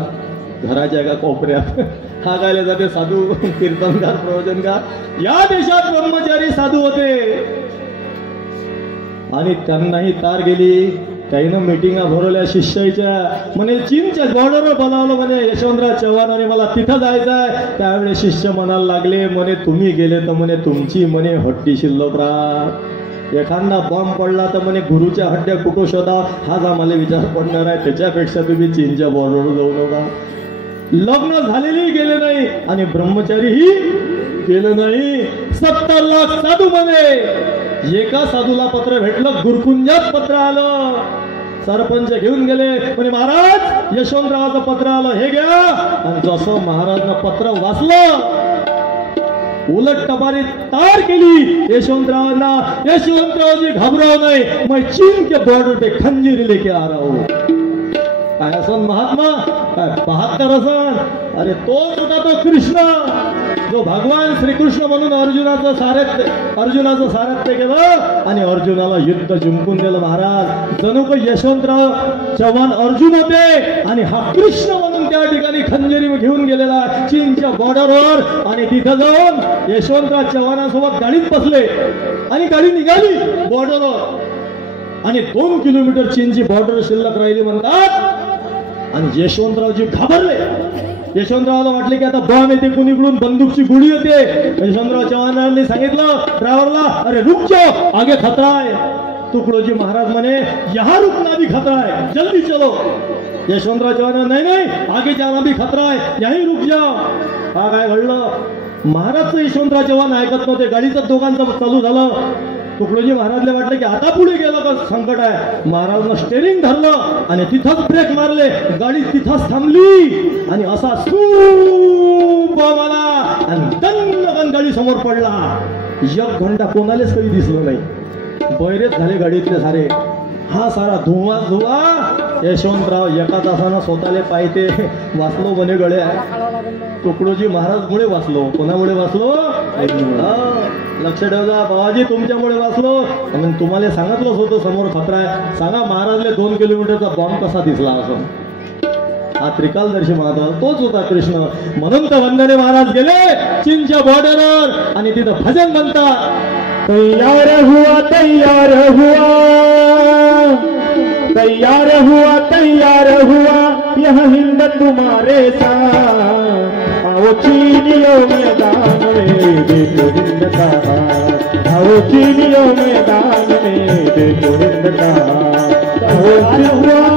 घराच्या एका कोपऱ्यात हा गायला जाते साधू, कीर्तनकार, प्रवचनकार. या देशात ब्रह्मचारी साधू होते आणि त्यांनाही तार गेली. त्यानं मिटिंगा भरवल्या शिष्याच्या, म्हणे चीनच्या बॉर्डरवर बोलावलं म्हणे यशवंतराव चव्हाण आणि मला तिथं जायचं आहे. त्यावेळेस शिष्य म्हणायला लागले, म्हणे तुम्ही गेले तर म्हणे तुमची म्हणे हड्डी शिल्लक राहत, एखादा बॉम्ब पडला तर म्हणे गुरुच्या हड्ड्या कुठं शोधा, हाच आम्हाला विचार पडणार आहे. त्याच्यापेक्षा तुम्ही चीनच्या बॉर्डरवर जाऊ नका. लग्न झालेली गेले नाही आणि ब्रह्मचारीही गेलं नाही. 70 लाख साधू म्हणे, एका साधूला पत्र भेटलं, गुरुकुंजात पत्र आलं. सरपंच घेऊन गेले, म्हणे महाराज यशवंतरावाचं पत्र आलं, हे घ्या. आणि जसं महाराजनं पत्र वाचलं, उलट टबारी तार केली यशवंतरावांना. यशवंतरावजी घाबराव नाही, मैं चीन के बॉर्डर पे खंजीर लेके आ रहा हूं. काय असन महात्मा, काय 72 असन. अरे तोच होता तो कृष्ण, जो भगवान श्रीकृष्ण म्हणून अर्जुनाचं सारथ्य केलं आणि अर्जुनाला युद्ध जिंकून दिलं. महाराज जणू काही यशवंतराव चव्हाण अर्जुन होते आणि हा कृष्ण म्हणून त्या ठिकाणी खंजरी घेऊन गेलेला चीनच्या बॉर्डरवर. आणि तिथं जाऊन यशवंतराव चव्हाणांसोबत गाडीत बसले आणि गाडी निघाली बॉर्डरवर आणि 2 किलोमीटर चीनची बॉर्डर शिल्लक राहिली म्हणतात. आणि यशवंतरावजी घाबरले. यशवंतरावला वाटले की आता बॉम्ब येते, कुणीकडून बंदूकची गोळी होते. यशवंतराव चव्हाणांनी सांगितलं ड्रायव्हरला, अरे रुक जाओ, आगे खतरा है. तुकडोजी महाराज म्हणे, यहाँ रुकना भी खतरा है, जल्दी चलो. यशवंतराव चव्हाण, नाही नाही, आगे जाना भी खतरा है, यहीं रुक जाओ. हा काय घडलं, महाराजचं यशवंतराव चव्हाण ऐकत नव्हते. गाडीचं दोघांचं चालू झालं. तुकडोजी महाराजला वाटलं की आता पुढे गेलं का संकट आहे. महाराजनं स्टेरिंग धरलं आणि तिथंच ब्रेक मारले. गाडी तिथंच थांबली आणि असा सूप आला आणि दणकन गाडी समोर पडला. 1 घंटा कोणालाच काही दिसलं नाही. बैरेच झाले गाडीतले सारे. हा सारा धुवा. यशवंतराव एका तासानं स्वतःले पायते वाचलो म्हणे गळे. तुकडोजी महाराजमुळे वाचलो. कोणामुळे वाचलो? लक्ष ठेवजा बाबाजी, तुमच्यामुळे वाचलो. आणि तुम्हाला सांगितलंच होतं समोर खतरा आहे. सांगा महाराजले 2 किलोमीटरचा बॉम्ब कसा दिसला असं. हा त्रिकालदर्शी महाराज तोच होता कृष्ण. म्हणून तर वंदने महाराज गेले चीनच्या बॉर्डरवर आणि तिथं भजन म्हणतात, तैयार हुआ तैयार हुआ तैयार हुआ तैयार हुआ यह हिंद तुम्हारे साथ. आओ चीनियों मैदान में देखो हिंद का हाथ. आओ चीनियों मैदान में देखो हिंद का हाथ.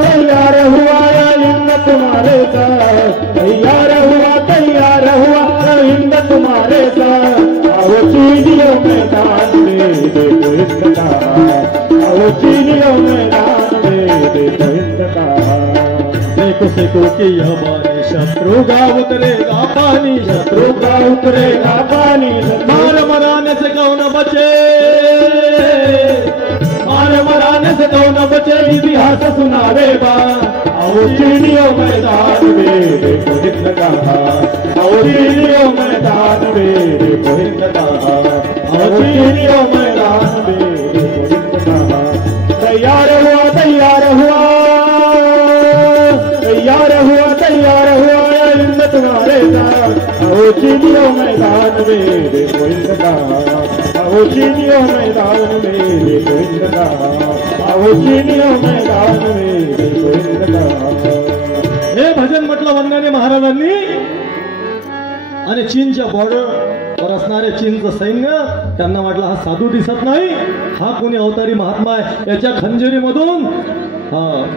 तैयार हुआ यह हिंद तुम्हारे साथ. तैयार हुआ हिंद तुम्हारे साथ. आओ चीनियों मैदान में देखो हिंद का हाथ. आओ चीनियों मैदान में देखो हिंद का हाथ. देखो देखो कि यह बाने शत्रु का उतरेगा पानी, शत्रु का उतरेगा पानी. मार मराने से कौन बचे, मार मराने से कौन बचे, इतिहास सुनावेगा. आओ चीनियों मैदान में देखो हिंद का हाथ. आओ चीनियों मैदान में देखो हिंद का हाथ. आओ चीनियों मैदान में देखो हिंद का हाथ. तैयार हुआ तैयार हुआ हिंद तुम्हारे साथ. आओ चीनियों मैदान में देखो हिंद का हाथ. आओ चीनियों मैदान में देखो हिंद का हाथ. आओ चीनियों मैदान में देखो हिंद का हाथ. हे भजन म्हटलं वंदने महाराजांनी. आणि चीनच्या बॉर्डरवर असणारे चीनचं सैन्य त्यांना वाटलं हा साधू दिसत नाही, हा कोणी अवतारी महात्मा आहे, याच्या खंजिरीमधून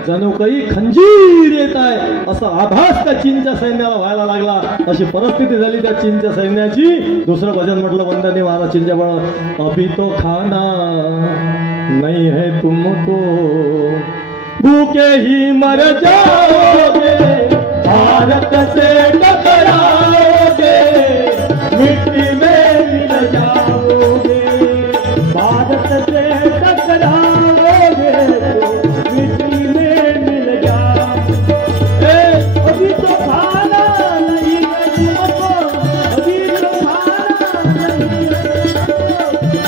जणू काही खंजीर येत आहे असा आभास त्या चीनच्या सैन्याला व्हायला लागला. अशी परिस्थिती झाली त्या चीनच्या सैन्याची. दुसरं भजन म्हटलं वंदने महाराज चीनच्या बळ. अभी तो खाना नहीं है तुमको भूखे ही मर जाओगे, भारत से टकराओगे, मिट्टी में मिल जाओगे, भारत से टकराओगे, मिट्टी में मिल जाओगे. अभी तो खाना नहीं है तुमको, अभी तो खाना नहीं है तुमको,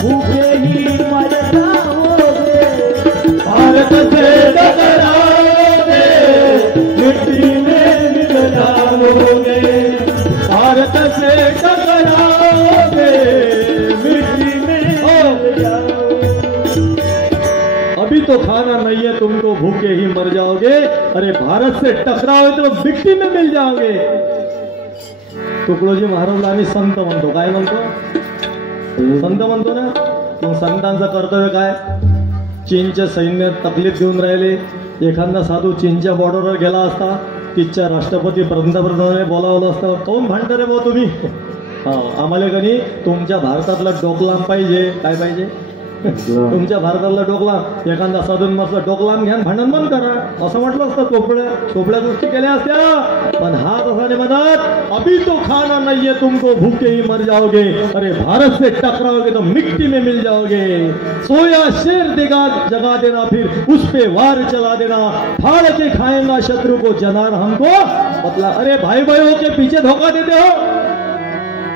भूखे ही मर जाओगे, भारत से टकराओगे, मिट्टी में मिल जाओगे, भारत से टकराओगे, मिट्टी में मिल जाओगे. अभी तो खाना नहीं है तुमको भूखे ही मर जाओगे, अरे भारत से टकराओगे तो मिट्टी में मिल जाओगे. तुकडोजी महाराजला आम्ही संत म्हणतो. काय म्हणतो? संत म्हणतो ना. मग संतांचं कर्तव्य काय? चीनचे सैन्य तकलीफ देऊन राहिले. एखादा साधू चीनच्या बॉर्डरवर गेला असता, तिथच्या राष्ट्रपती पंतप्रधानाने बोलावलं असतं. कोण भांडतं रे भाऊ तुम्ही? आम्हाला कधी तुमच्या भारतातला डोकलाम पाहिजे. काय पाहिजे? तुमच्या भारतातला डोकलाम. एखादा साधून मस्त डोकलाम घ्या, भांडण बंद करा असं म्हटलं असतं. चोपड्या गोष्टी केल्या असत्या. पण हा तसा नाही म्हणत. अभी तो खाना नहीं है तुमको भूखे ही मर जाओगे, अरे भारत से टकराओगे तो मिट्टी में मिल जाओगे. सोया शेर देगा जगा देना, फिर उस पे वार चला देना, फाड़ के खाएंगा शत्रु को जनार हमको. मतलब अरे भाई भाइयों के पीछे धोखा देते हो.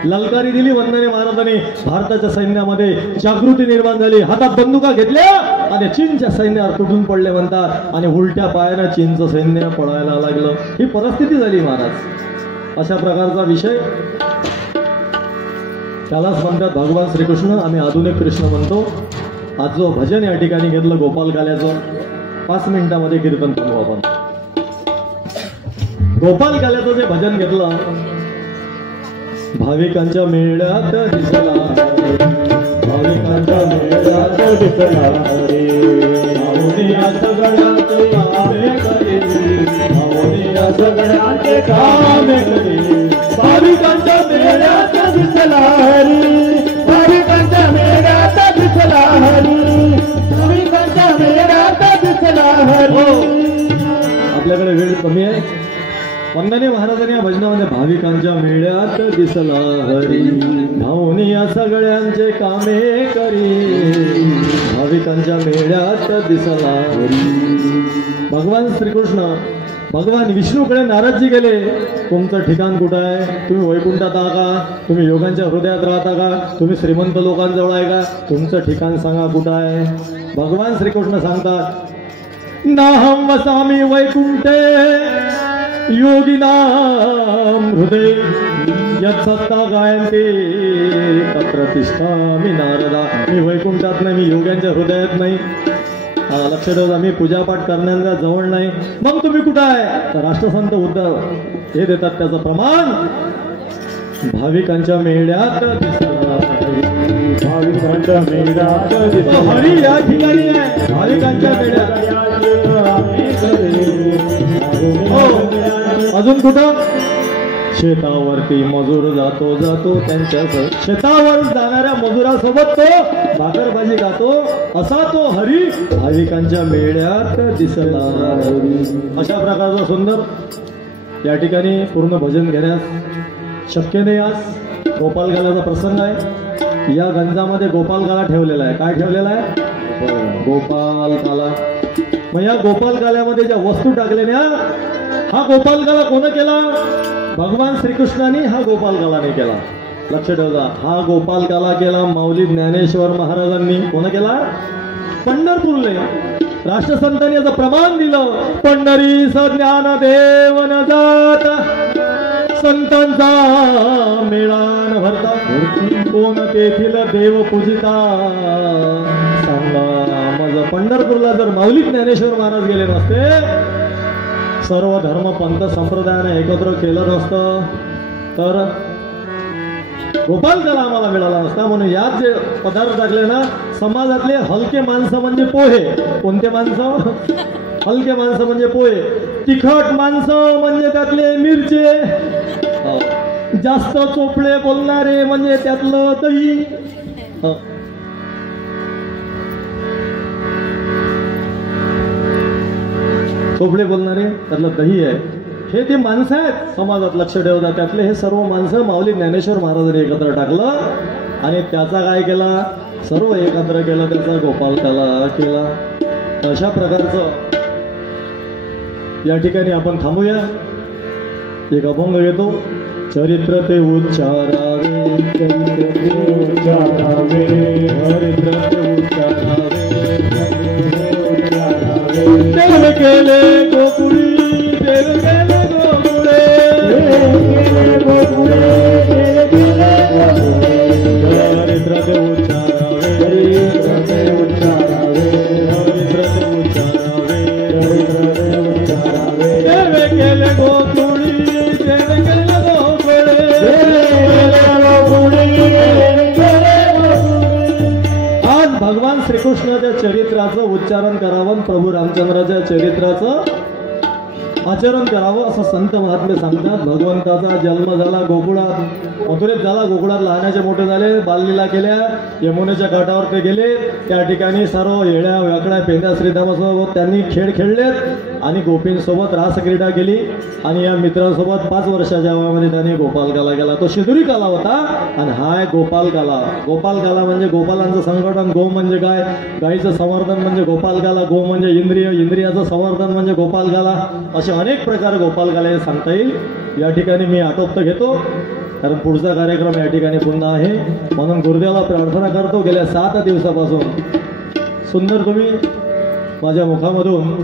ललकारी दिली वंदने महाराजांनी. भारताच्या सैन्यामध्ये जागृती निर्माण झाली. हातात बंदुका घेतल्या आणि चीनच्या सैन्यावर तुटून पडले म्हणतात. आणि उलट्या पायानं चीनचं सैन्य पळायला लागलं. ही परिस्थिती झाली महाराज. अशा प्रकारचा विषय त्यालाच म्हणतात भगवान श्रीकृष्ण. आम्ही आधुनिक कृष्ण म्हणतो. आज जो भजन या ठिकाणी घेतलं गोपाल काल्याचं, 5 मिनिटामध्ये कीर्तन करू आपण. गोपाल काल्याचं जे भजन घेतलं, भाविकांच्या मेळ्यात दिसला, भाविकांच्या मेळ्यात दिसला रे, भावनिया सगळ्यात कामे करे, भावनिया सगळ्यात कामे करे, भाविकांच्या मेळ्यात दिसला रे, भाविकांच्या मेळ्यात दिसला रे, भाविकांच्या मेळ्यात दिसला रे. आपल्याकडे वेळ कमी आहे. वंदने महाराजांनी या भजनामध्ये भाविकांच्या मेळ्यात दिसला हरी, भाऊनी या सगळ्यांचे कामे करी, भाविकांच्या मेळ्यात दिसला हरी. भगवान श्रीकृष्ण भगवान विष्णूकडे नारदजी गेले. तुमचं ठिकाण कुठं आहे? तुम्ही वैकुंठात आहात का? तुम्ही योगांच्या हृदयात राहता का? तुम्ही श्रीमंत लोकांजवळ आहे का? तुमचं ठिकाण सांगा कुठं आहे? भगवान श्रीकृष्ण सांगतात, नाहं वसामि वैकुंठे योगिनां हृदय यत्सत्ता गायन्ते तत्र तिष्ठामि नारदा. मी वैकुंठात नाही, मी योग्यांच्या हृदयात नाही. लक्ष ठेवा, मी पूजापाठ करण्याचा जवळ नाही. मग तुम्ही कुठं आहे? तर राष्ट्रसंत उद्धव हे देतात त्याचं प्रमाण. भाविकांच्या मेळ्यात दिसला हरी, भाविकांच्या मेळ्यात दिसला हरी या ठिकाणी आहे. भाविकांच्या मेळ्यात. अजून कुठं? शेतावरती मजूर जातो जातो त्यांच्या शेतावर जाणाऱ्या मजुरासोबत तो भाकरभाजी खातो, असा तो हरी भाविकांच्या मेळ्यात दिसला हरी. अशा प्रकारचा सुंदर या ठिकाणी पूर्ण भजन घेण्यास शक्य नाही. आज गोपाल गालाचा प्रसंग आहे. या गंजामध्ये गोपाल गाला ठेवलेला आहे. काय ठेवलेला आहे? गोपाल गाला. मग या गोपाल गाल्यामध्ये ज्या वस्तू टाकलेल्या, हा गोपाल गाला कोण केला? भगवान श्रीकृष्णाने हा गोपाल गाला नाही केला. लक्ष ठेवा, हा गोपाल गाला केला माऊली ज्ञानेश्वर महाराजांनी. कोण केला? पंढरपूरले राष्ट्रसंतांनी याचं प्रमाण दिलं. पंढरी ज्ञान देव न जात, संतांचा मेळान भरता, कोण तेथील देव पूजिता. सांगा माझं पंढरपूरला जर माऊली ज्ञानेश्वर महाराज गेले नसते सर्व धर्म पंथ संप्रदायाने एकत्र केलं नसतं तर गोपाल कला आम्हाला मिळाला नसता. म्हणून यात जे पदार्थ टाकले ना, समाजातले हलके माणसं म्हणजे पोहे. कोणते माणसं? हलके माणसं म्हणजे पोहे. तिखट माणसं म्हणजे त्यातले मिरचे. जास्त चोपडे बोलणारे म्हणजे त्यातलं दही. चोपडे बोलणारे त्यातलं दही आहे. हे ते माणसं आहेत समाजात, लक्ष ठेवतात. त्यातले हे सर्व माणसं माऊली ज्ञानेश्वर महाराजांनी एकत्र टाकलं आणि त्याचा काय केला, सर्व एकत्र केलं, त्याचा गोपाल कला केला. अशा प्रकारचं या ठिकाणी आपण थांबूया. एक अभंग घेतो. चरित्र ते उच्चारावे, चरित्र ते उच्चारावे, चरित्र ते उच्चारावे, देव केले गोकुळी, देव केले गोकुळे, चरित्र ते उच्चारावे, चरित्र ते उच्चारावे, चरित्र ते उच्चारावे, चरित्र ते उच्चारावे, देव केले गोकुळी, देव केले गोकुळे, आज भगवान श्रीकृष्णाच्या चरित्राचं उच्चारण करावं, प्रभू रामचंद्राच्या चरित्राचं आचरण करावं असं संत महात्मे सांगतात. भगवंताचा जन्म झाला गोकुळात, मथुरेत झाला. गोकुळात लहानाचे मोठे झाले, बाललीला केल्या, यमुनेच्या काठावर ते गेले. त्या ठिकाणी सर्व येड्या वाकड्या पेंड्या श्रीधामासोबत त्यांनी खेळ खेळलेत आणि गोपींसोबत रासक्रीडा केली. आणि या मित्रांसोबत 5 वर्षाच्या वयामध्ये त्यांनी गोपाल काला केला. तो शिदुरी काला होता आणि हा आहे गोपाल काला. गोपाल काला म्हणजे गोपालांचं संघटन. गो म्हणजे काय, गाईचं संवर्धन म्हणजे गोपाल काला. गो म्हणजे इंद्रिय, इंद्रियाचं संवर्धन म्हणजे गोपाल काला. असे अनेक प्रकार गोपाल काला सांगता येईल. या ठिकाणी मी आटोपत घेतो कारण पुढचा कार्यक्रम या ठिकाणी पुन्हा आहे. म्हणून गुरुदेवाला प्रार्थना करतो. गेल्या 7 दिवसापासून सुंदर तुम्ही माझ्या मुखामधून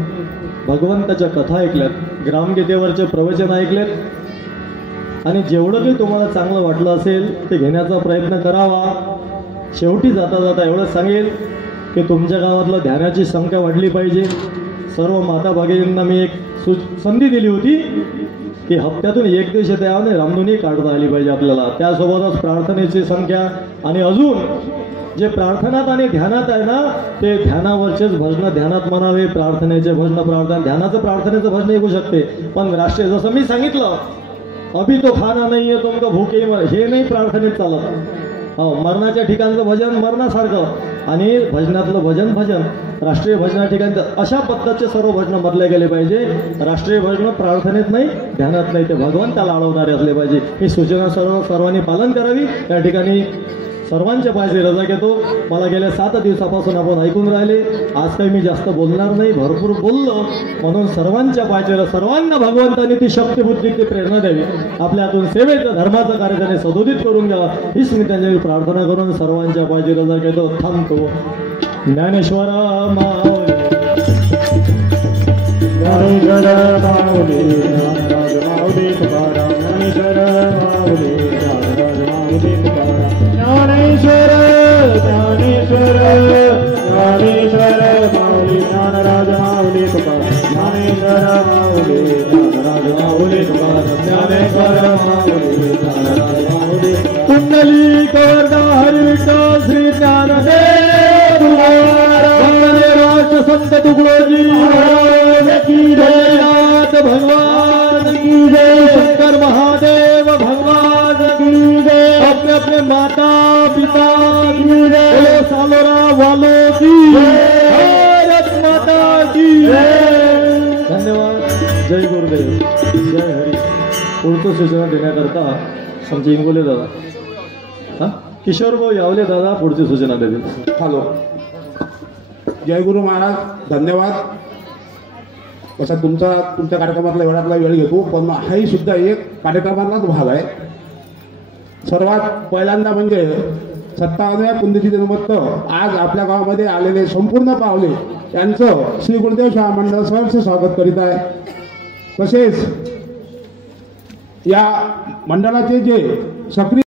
भगवंताच्या कथा ऐकल्यात, ग्रामगीतेवरचे प्रवचन ऐकलेत आणि जेवढं काही तुम्हाला चांगलं वाटलं असेल ते घेण्याचा प्रयत्न करावा. शेवटी जाता जाता एवढंच सांगेल की तुमच्या गावातलं ध्यानाची संख्या वाढली पाहिजे. सर्व माता भगिनींना मी एक संधी दिली होती की हप्त्यातून 1 दिवस त्याने रामधुनी काढता आली पाहिजे आपल्याला. त्यासोबतच प्रार्थनेची संख्या आणि अजून जे प्रार्थनात आणि ध्यानात आहे ना ते ध्यानावरचेच भजन ध्यानात म्हणावे, प्रार्थनेचे भजन प्रार्थना, ध्यानाचं प्रार्थनेचं भजन ऐकू शकते. पण राष्ट्रीय जसं मी सांगितलं अभि तो खाना नाही आहे तुमका भूके, हे नाही प्रार्थनेत चालत. हो, मरणाच्या ठिकाणचं भजन मरणासारखं आणि भजनातलं भजन भजन. राष्ट्रीय भजना ठिकाणी अशा पद्धतीचे सर्व भजन बदले गेले पाहिजे. राष्ट्रीय भजन प्रार्थनेत नाही, ध्यानात नाही, ते भगवंताला अडवणारे असले पाहिजे. ही सूचना सर्वांनी पालन करावी. या ठिकाणी सर्वांच्या पायाची रजा घेतो. मला गेल्या 7 दिवसापासून आपण ऐकून राहिले. आज काही मी जास्त बोलणार नाही, भरपूर बोललो. म्हणून सर्वांच्या पायाची सर्वांना भगवंताने ती शक्ती बुद्धी ती प्रेरणा द्यावी. आपल्या हातून सेवेचं धर्माचं कार्य त्याने सदोदित करून घ्यावा हीच मी त्यांच्यावर प्रार्थना करून सर्वांच्या पायाची रजा घेतो. थांबतो. ज्ञानेश्वर माऊली, ज्ञानेश्वर माऊली, ज्ञानराज माऊली तुकाराम, ज्ञानेश्वर माऊली, ज्ञानराज माऊली तुकाराम, ज्ञानेश्वर ज्ञानेश्वर ज्ञानेश्वर माऊली, ज्ञानराज माऊली तुकाराम, ज्ञानेश्वर माऊली, ज्ञानराज माऊली तुकाराम, ज्ञानेश्वर माऊली, ज्ञानराज माऊली. कुंडली कवर्धा हरिविठ्ठल श्री ज्ञानदेव राष्ट्र संत तुकडोजी की जय, भगवान की जय, शंकर महादेव भगवान की जय, अपने अपने माता पिता की जय, सालोरा वालों की भारत माता की जय. धन्यवाद. जय गुरुदेव, जय हरी. पुढचं सूचना देण्याकरता आमचे इंगोले दादा, किशोर भाऊ यावले दादा पुढची सूचना देतील. हॅलो, जय गुरु महाराज. धन्यवाद. असा तुमच्या कार्यक्रमातला वेळातला वेळ घेतो, पण हाही सुद्धा एक कार्यक्रमातलाच भाग आहे. सर्वात पहिल्यांदा म्हणजे 57व्या पुण्यतिथीनिमित्त आज आपल्या गावामध्ये आलेले संपूर्ण पावले यांचं श्री गुरुदेव शाळा मंडळ सहर्ष स्वागत करीत आहे. तसेच या मंडळाचे जे सक्रिय